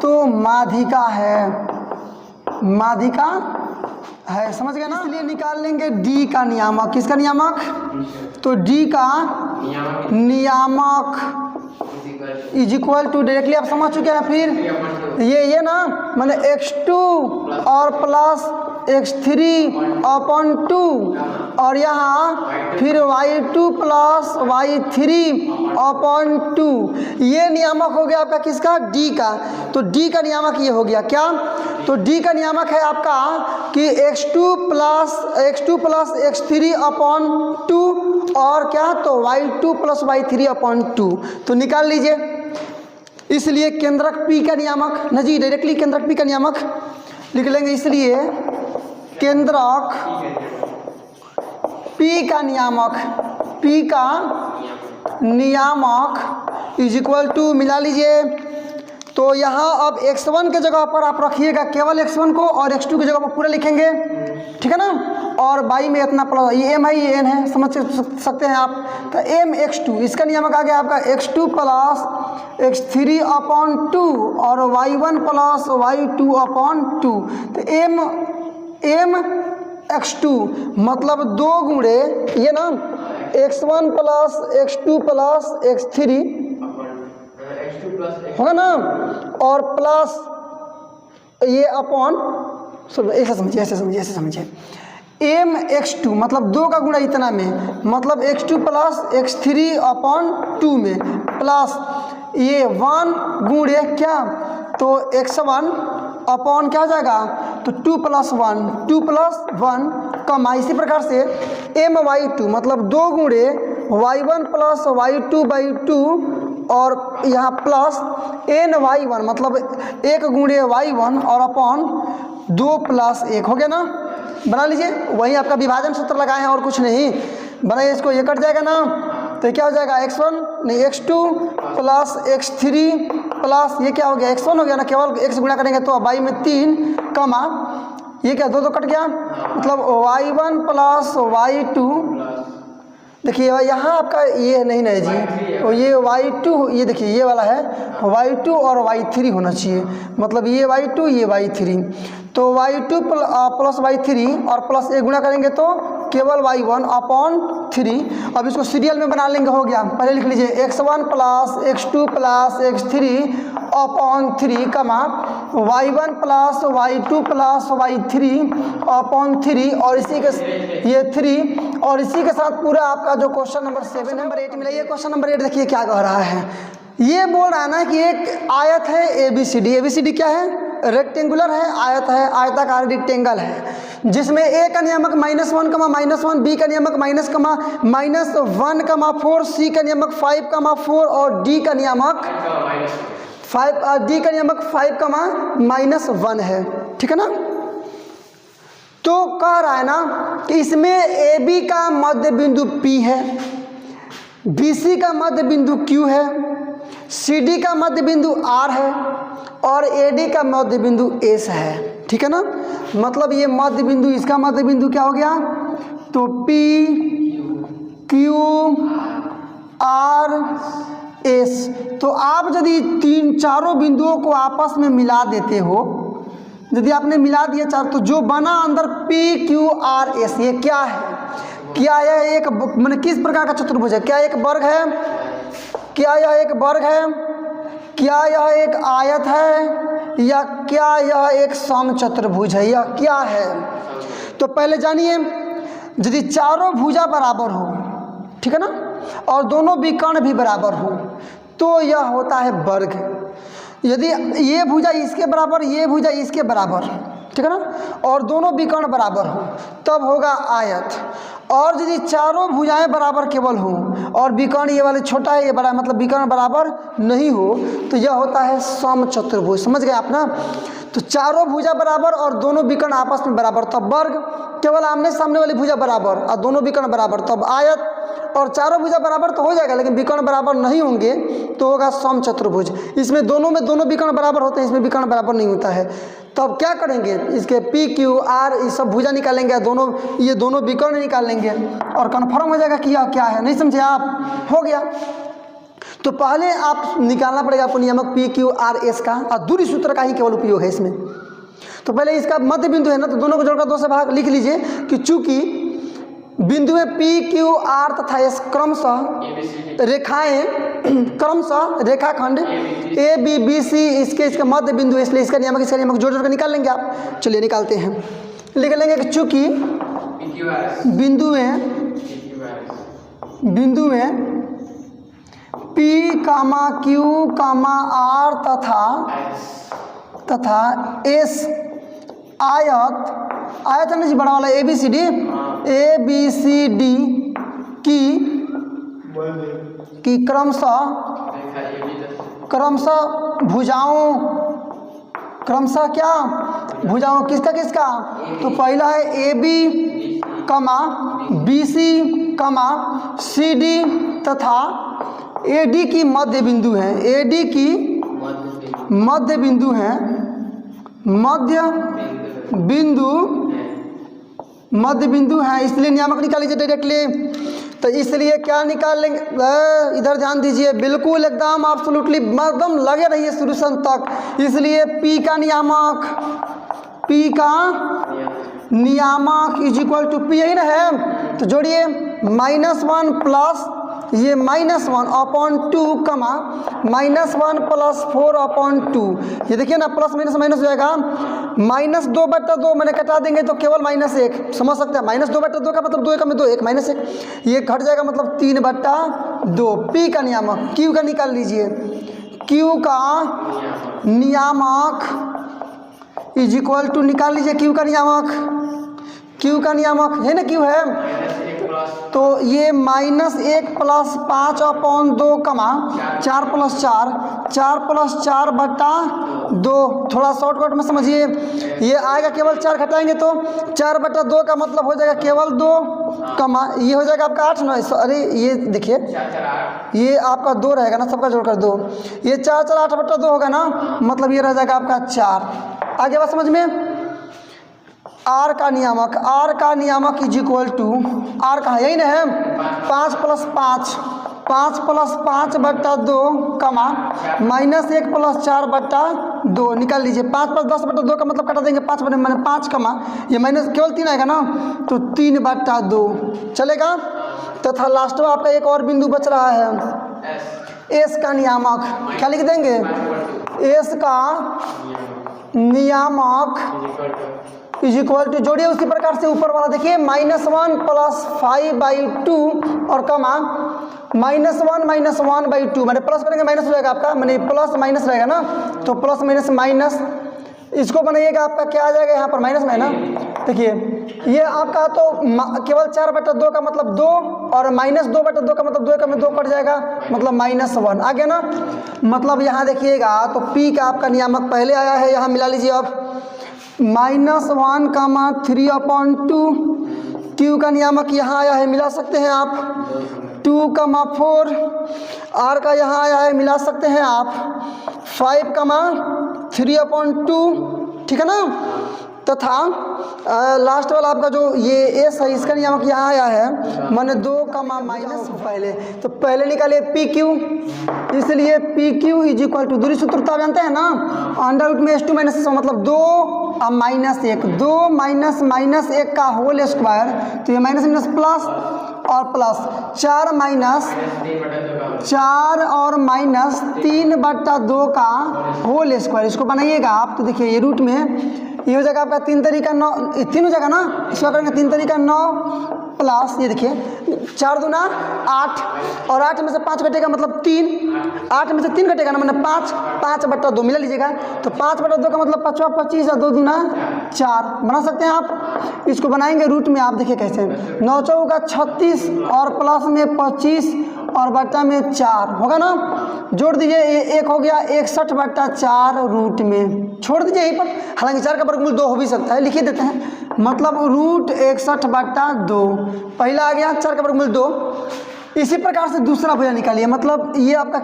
तो माध्यिका है, समझ गए ना। इसलिए निकाल लेंगे D का नियामक। किसका नियामक, तो D का नियामक = डायरेक्टली आप समझ चुके हैं। फिर ये ना माने x2 और प्लस x3/2 और यहाँ फिर y2 प्लस y3/2। ये नियामक हो गया आपका किसका? d का। तो d का नियामक ये हो गया क्या? तो d का नियामक है आपका कि x2 प्लस x3/2 और क्या? तो y2 प्लस y3/2। तो निकाल लीजिए। इसलिए केंद्रक P का नियामक न जी, डायरेक्टली केंद्रक P का नियामक लिख लेंगे। इसलिए केंद्रक P का नियामक इज इक्वल टू, मिला लीजिए। तो यहाँ अब x1 के जगह पर आप रखिएगा केवल x1 को और x2 की जगह पर पूरा लिखेंगे, ठीक है ना। और बाई में इतना प्लस, ये m है ये n है, समझ सकते हैं आप। तो m x2, इसका नियामक आ गया आपका x2 प्लस x3/2 और y1 प्लस y2/2। तो m x2 मतलब 2 गुणे ये ना x1 plus x2 plus x3 होगा ना, और प्लस ये अपॉन, ऐसे समझिए m x2 मतलब 2 का गुणा इतना में, मतलब x2 प्लस x3/2 में प्लस ये 1 गुणे क्या? तो x1 अपॉन क्या हो जाएगा? तो 2 + 1 कमा, इसी प्रकार से my2 मतलब 2 गुणे y1 प्लस y2/2 और यहाँ प्लस ny1 मतलब 1 गुणे y1 और अपॉन 2 + 1 हो गया ना। बना लीजिए, वही आपका विभाजन सूत्र लगाए हैं और कुछ नहीं। बनाइए इसको, ये कट जाएगा ना, तो क्या हो जाएगा? x1 नहीं x2 प्लस x3 प्लस ये क्या हो गया? x1 हो गया ना, केवल x से गुणा करेंगे तो y में 3 कमा ये क्या 2 कट गया, मतलब y1 प्लस y2। देखिए यहाँ आपका ये नहीं ना जी, तो ये y2, ये देखिए ये वाला है y2 और y3 होना चाहिए, मतलब ये y2 ये y3। तो y2 प्लस y3 और प्लस ये गुणा करेंगे तो केवल y1/3। अब इसको सीरियल में बना लेंगे, हो गया। पहले लिख लीजिए x1 plus x2 plus x3/3 कमा y1 plus y2 plus y3/3 और इसी के ये 3 और इसी के साथ पूरा आपका जो क्वेश्चन नंबर 7 नंबर 8 मिला। ये क्वेश्चन नंबर 8 देखिए क्या कह रहा है। ये बोल रहा है ना कि एक आयत है ABCD क्या है? रेक्टेंगुलर है, आयत है, आयताकार रेक्टेंगल है, जिसमें A का नियामक -1, -1, B का नियामक -1, C का नियामक 5, और D का नियामक 5, है, ठीक है ना। तो कह रहा है ना कि इसमें AB का मध्य बिंदु P है, BC का मध्य बिंदु Q है, CD का मध्य बिंदु R है और AD का मध्य बिंदु S है, ठीक है ना। मतलब ये मध्य बिंदु, इसका मध्य बिंदु क्या हो गया? तो P Q R S। तो आप यदि चारों बिंदुओं को आपस में मिला देते हो, यदि आपने मिला दिया चार, तो जो बना अंदर P Q R S, ये क्या है? क्या यह एक मैंने किस प्रकार का चतुर्भुज है? क्या एक वर्ग है? क्या यह एक वर्ग है? क्या यह एक आयत है? या क्या यह एक समचतुर्भुज है? या क्या है? तो पहले जानिए, यदि चारों भुजा बराबर हो, ठीक है ना, और दोनों विकर्ण भी बराबर हो, तो यह होता है वर्ग। यदि ये भुजा इसके बराबर, ये भुजा इसके बराबर, ठीक है ना, और दोनों विकर्ण बराबर हो, तब होगा आयत। और यदि चारों भुजाएं बराबर केवल हो और विकर्ण ये वाले छोटा है ये बड़ा, मतलब विकर्ण बराबर नहीं हो, तो यह होता है समचतुर्भुज। समझ गए आप ना। तो चारों भुजा बराबर और दोनों विकर्ण आपस में बराबर, तब वर्ग। केवल आमने सामने वाली भुजा बराबर और दोनों विकर्ण बराबर, तब आयत। और चारों भुजा बराबर तो हो जाएगा, लेकिन विकर्ण बराबर नहीं होंगे तो होगा समचतुर्भुज। इसमें दोनों विकर्ण बराबर होते हैं, इसमें विकर्ण बराबर नहीं होता है। तब क्या करेंगे? इसके P Q R ये सब भुजा निकालेंगे, ये दोनों विकर्ण निकालेंगे और कन्फर्म हो जाएगा कि यह क्या है। नहीं समझे आप? हो गया। तो पहले आप निकालना पड़ेगा आपको नियामक P Q R S का, और दूरी सूत्र का ही केवल उपयोग है इसमें। तो पहले इसका मध्य बिंदु है ना, तो दोनों को जोड़कर 2 से भाग लिख लीजिए कि चूंकि बिंदु में P Q R तथा S क्रमशः रेखाखंड ABC इसके मध्य बिंदु, इसलिए इसका नियामक जोड़ जोड़ कर निकाल लेंगे आप। चलिए निकालते हैं। लिख लेंगे कि चूंकि बिंदु में P, Q, R तथा S आयत है ना जी, बड़ा वाला ए बी सी डी की क्रमशः भुजाओं किसका तो पहला है A B B C C D तथा ए डी की मध्य बिंदु है, मध्य बिंदु है, इसलिए नियामक निकाल लीजिए डायरेक्टली। तो इसलिए क्या निकाल लेंगे, इधर ध्यान दीजिए, बिल्कुल एकदम एब्सोल्युटली एकदम लगे रहिए सॉल्यूशन तक। इसलिए P का नियामक इज इक्वल टू P, यही ना है, तो जोड़िए -1 प्लस ये -1 अपॉन 2 -1 प्लस 4 अपॉन 2, ये देखिए ना प्लस माइनस हो जाएगा, -2/2 मैंने कटा देंगे तो केवल -1, समझ सकते हैं। -2/2 का मतलब 2 एकम में 2, 1 -1, ये घट जाएगा मतलब 3/2। P का नियामक, Q का निकाल लीजिए, Q का नियामक इज इक्वल टू, निकाल लीजिए Q का नियामक है ना, Q है तो ये -1 प्लस 5 अपॉन 2 4 प्लस 4/2, थोड़ा शॉर्टकट में समझिए, ये आएगा केवल 4 घटाएंगे तो 4/2 का मतलब हो जाएगा केवल 2, ये हो जाएगा आपका 8 9, अरे ये देखिए ये आपका 2 रहेगा ना, सबका जोड़कर 2, ये 4 4 8/2 होगा ना, मतलब ये रह जाएगा आपका 4। आगे बात समझ में। R का नियामक इज इक्वल टू, R का है यही ना है, 5 प्लस 5/2 -1 प्लस 4/2, निकाल लीजिए। 5 प्लस 10/2 का मतलब कटा देंगे 5 मैंने 5 ये माइनस केवल 3 आएगा ना, तो 3/2 चलेगा। तथा लास्ट में आपका एक और बिंदु बच रहा है, S का नियामक, क्या लिख देंगे, S का नियामक इज इक्वल टू, जोड़िए उसी प्रकार से ऊपर वाला देखिए, -1 प्लस 5/2 और -1/2, मैंने प्लस करेंगे माइनस हो जाएगा आपका, मैंने प्लस माइनस रहेगा ना, तो प्लस माइनस इसको बनाइएगा, आपका क्या आ जाएगा यहाँ पर माइनस में है ना, देखिए ये आपका तो केवल 4/2 का मतलब 2 और -2/2 का मतलब 2 एकम में 2 कट जाएगा, मतलब -1 आ गया ना। मतलब यहाँ देखिएगा तो P का आपका नियामक पहले आया है, यहाँ मिला लीजिए अब -1, 3/2, Q का नियामक यहाँ आया है, मिला सकते हैं आप 2, 4, R का यहाँ आया है, मिला सकते हैं आप 5, 3/2, ठीक है ना। तथा लास्ट वाला आपका जो ये S है, इसका नियामक यहाँ आया है, मैंने 2, -, तो पहले निकालिए PQ, इसलिए PQ इज इक्वल टू, दूरी सूत्र तो आप जानते हैं ना, अंडर रूट में S2 - S मतलब 2 और -1, 2 -1 का होल स्क्वायर, तो ये माइनस प्लस और प्लस 4 और -3/2 का होल स्क्वायर, इसको बनाइएगा आप तो देखिए ये रूट में ये हो जाएगा आपका 3 तरीका 9, 3 हो जाएगा ना, इसका करेंगे 3 तरीका 9 प्लस ये देखिए 4 दूना 8 और 8 में से 5 घटेगा मतलब 3, 8 में से 3 घटेगा ना मतलब 5/2 मिला लीजिएगा, तो 5/2 का मतलब 5 25 और 2 दूना 4 बना सकते हैं आप। इसको बनाएंगे रूट में, आप देखिए कैसे 9 चौका 36 और प्लस में 25 और बट्टा में 4 होगा ना, जोड़ दीजिए, ये 1 हो गया 61/4 रूट में, छोड़ दीजिए यहीं पर, हालांकि 4 का वर्गमूल 2 हो भी सकता है, लिखिए देते हैं, मतलब रूट 61/2 पहला आ गया, 4 का वर्गमूल 2। इसी प्रकार से दूसरा भुजा निकालिए, मतलब ये आपका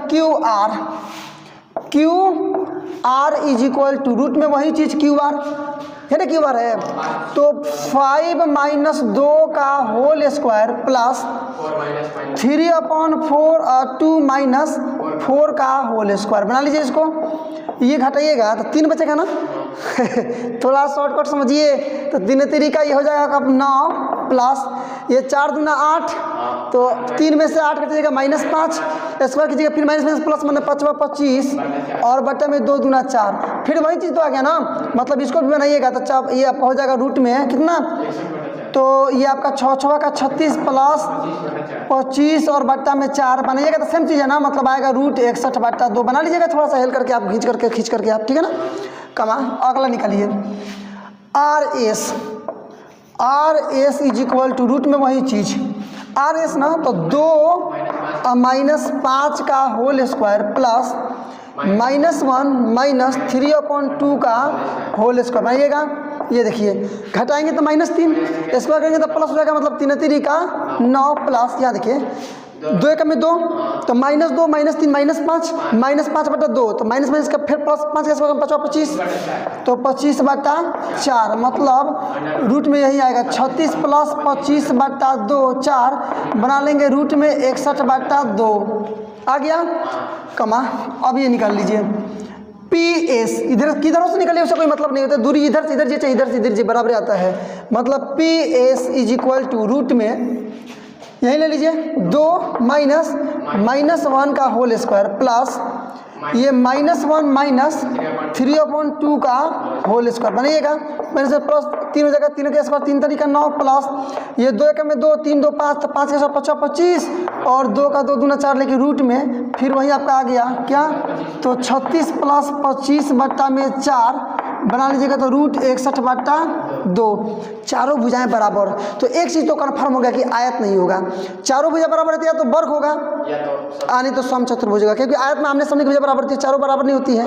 QR is equal to, root में वही चीज QR है ना, QR है तो 5 - 2 का होल स्क्वायर प्लस 3/4 और 2 - 4 का होल स्क्वायर, बना लीजिए इसको, ये घटाइएगा तो 3 बचेगा ना थोड़ा शॉर्टकट समझिए, तो 3 तरीका ये हो जाएगा अब 9 प्लस ये 4 दूना 8 तो 3 में से 8 कट जाएगा -5, स्क्वायर कीजिएगा, फिर माइनस प्लस मैंने 25 और बट्टा में 2 दूना 4, फिर वही चीज़ तो आ गया ना, मतलब इसको भी बनाइएगा तो ये आपका हो जाएगा रूट में कितना, तो ये आपका 6 का 36 प्लस 25 और बट्टा में 4 बनाइएगा तो सेम चीज़ है ना, मतलब आएगा रूट 61/2 बना लीजिएगा, थोड़ा सा हेल करके आप खींच करके आप, ठीक है ना। कमा अगला निकालिए, R S is equal to root में वही चीज़ आर एस ना, तो 2 -5 का होल स्क्वायर प्लस -1 -3/2 का होल स्क्वायर बनाइएगा। ये देखिए घटाएंगे तो -3, स्क्वायर करेंगे तो प्लस हो जाएगा, मतलब 3 3 का 9 प्लस, यहाँ देखिए 2 1 में 2 तो -2 -3 -5/2 तो माइनस का फिर प्लस 5 का स्क्वायर 25 तो 25/4, मतलब रूट में यही आएगा 36 प्लस 25/2 4 बना लेंगे रूट में 61/2 आ गया। कमा अब ये निकाल लीजिए PS, इधर किधरों से निकले उससे कोई मतलब नहीं होता, दूरी इधर से इधर जे इधर से इधर जे बराबर आता है, मतलब PS is equal to root में यही ले लीजिए 2 -1 का होल स्क्वायर प्लस ये -1 -3/2 का होल स्क्वायर बनाइएगा, मैंने से प्लस 3 हो जाएगा, 3 के स्क्वायर 3 तरीका 9 प्लस ये 2 1 में 2 3 2 5 तो 5 के स्क्वायर 25 और 2 का 2 दूना 4 लेके रूट में फिर वही आपका आ गया क्या, तो 36 प्लस 25 बट्टा में 4 बना लीजिएगा तो रूट 61/2, चारों भुजाएं बराबर, तो एक चीज़ तो कन्फर्म हो गया कि आयत नहीं होगा, चारों भुजा बराबर रहती है या तो वर्ग होगा नहीं तो समचतुर्भुज होगा, क्योंकि आयत में आमने सामने की भुजा बराबर होती है, चारों बराबर नहीं होती है।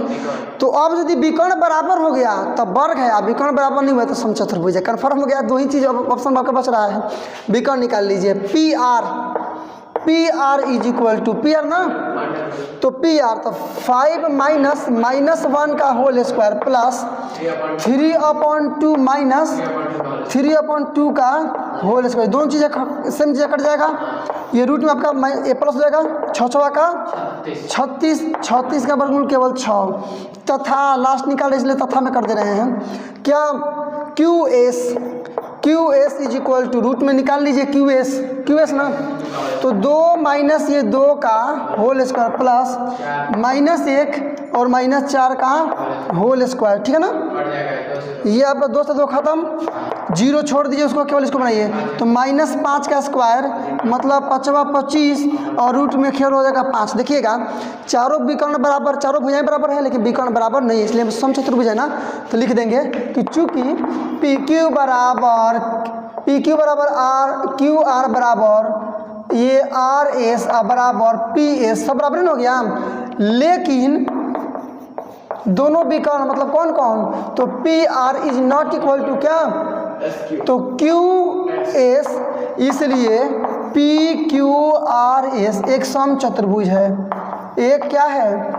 तो अब यदि विकर्ण बराबर हो गया तब वर्ग है, अब विकर्ण बराबर नहीं हुआ तो समचतुर्भुज है, कन्फर्म हो गया। 2 ही चीज़ ऑप्शन आपका बच रहा है, विकर्ण निकाल लीजिए। PR is equal to PR ना, तो PR तो 5 -1 का होल स्क्वायर प्लस 3/2 -3/2 का होल स्क्वायर, दोनों चीज़ें सेम चीज़ें कट जाएगा, ये रूट में आपका ए प्लस हो जाएगा 6 का 36 का वर्गमूल केवल 6 तथा लास्ट निकाल इसलिए तथा में कर दे रहे हैं क्या, QS is equal to root में निकाल लीजिए QS ना, तो 2 माइनस ये 2 का होल स्क्वायर प्लस -1 और -4 का होल स्क्वायर, ठीक है ना। ये आपका 2 से 2 खत्म, 0 छोड़ दीजिए उसको, केवल इसको बनाइए, तो -5 का स्क्वायर मतलब 25 और रूट में खेल हो जाएगा 5। देखिएगा चारों विकर्ण बराबर, चारों भुजाएं बराबर है लेकिन विकर्ण बराबर नहीं है, इसलिए हम समचतुर्भुज है ना, तो लिख देंगे कि चूंकि PQ बराबर QR बराबर ये RS बराबर PS सब बराबर नहीं हो गया, लेकिन दोनों विकर्ण मतलब कौन कौन, तो PR is not equal to क्या, तो QS, इसलिए PQRS एक समचतुर्भुज है, एक क्या है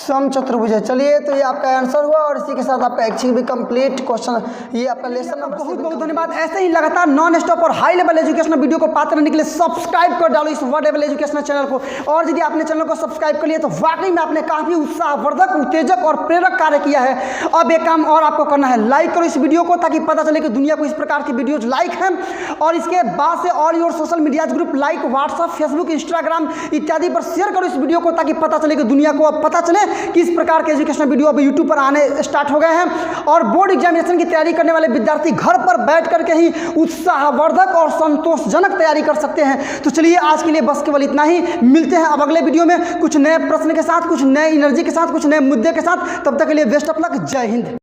समचतुर्भुज है। चलिए तो ये आपका आंसर हुआ और इसी के साथ आपका एक्चुअली भी कंप्लीट क्वेश्चन, ये आपका लेसन नंबर। बहुत धन्यवाद। ऐसे ही लगातार नॉन स्टॉप और हाई लेवल एजुकेशनल वीडियो को पाते रहने के लिए सब्सक्राइब कर डालो इस वर्ड लेवल एजुकेशनल चैनल को, और यदि आपने चैनल को सब्सक्राइब कर लिया तो वाकई में आपने काफी उत्साहवर्धक, उत्तेजक और प्रेरक कार्य किया है। अब एक काम और आपको करना है, लाइक करो इस वीडियो को ताकि पता चले कि दुनिया को इस प्रकार की वीडियोज लाइक हैं, और इसके बाद से all your social media group like WhatsApp, Facebook, Instagram इत्यादि पर शेयर करो इस वीडियो को ताकि पता चले कि दुनिया को अब पता चले किस प्रकार के एजुकेशनल वीडियो अब यूट्यूब पर आने स्टार्ट हो गए हैं। और बोर्ड एग्जामिनेशन की तैयारी करने वाले विद्यार्थी घर पर बैठ करके ही उत्साहवर्धक और संतोषजनक तैयारी कर सकते हैं। तो चलिए आज के लिए बस केवल इतना ही, मिलते हैं अब अगले वीडियो में कुछ नए प्रश्न के साथ, कुछ नए एनर्जी के साथ, कुछ नए मुद्दे के साथ। तब तक के लिए बेस्ट ऑफ लक, जय हिंद।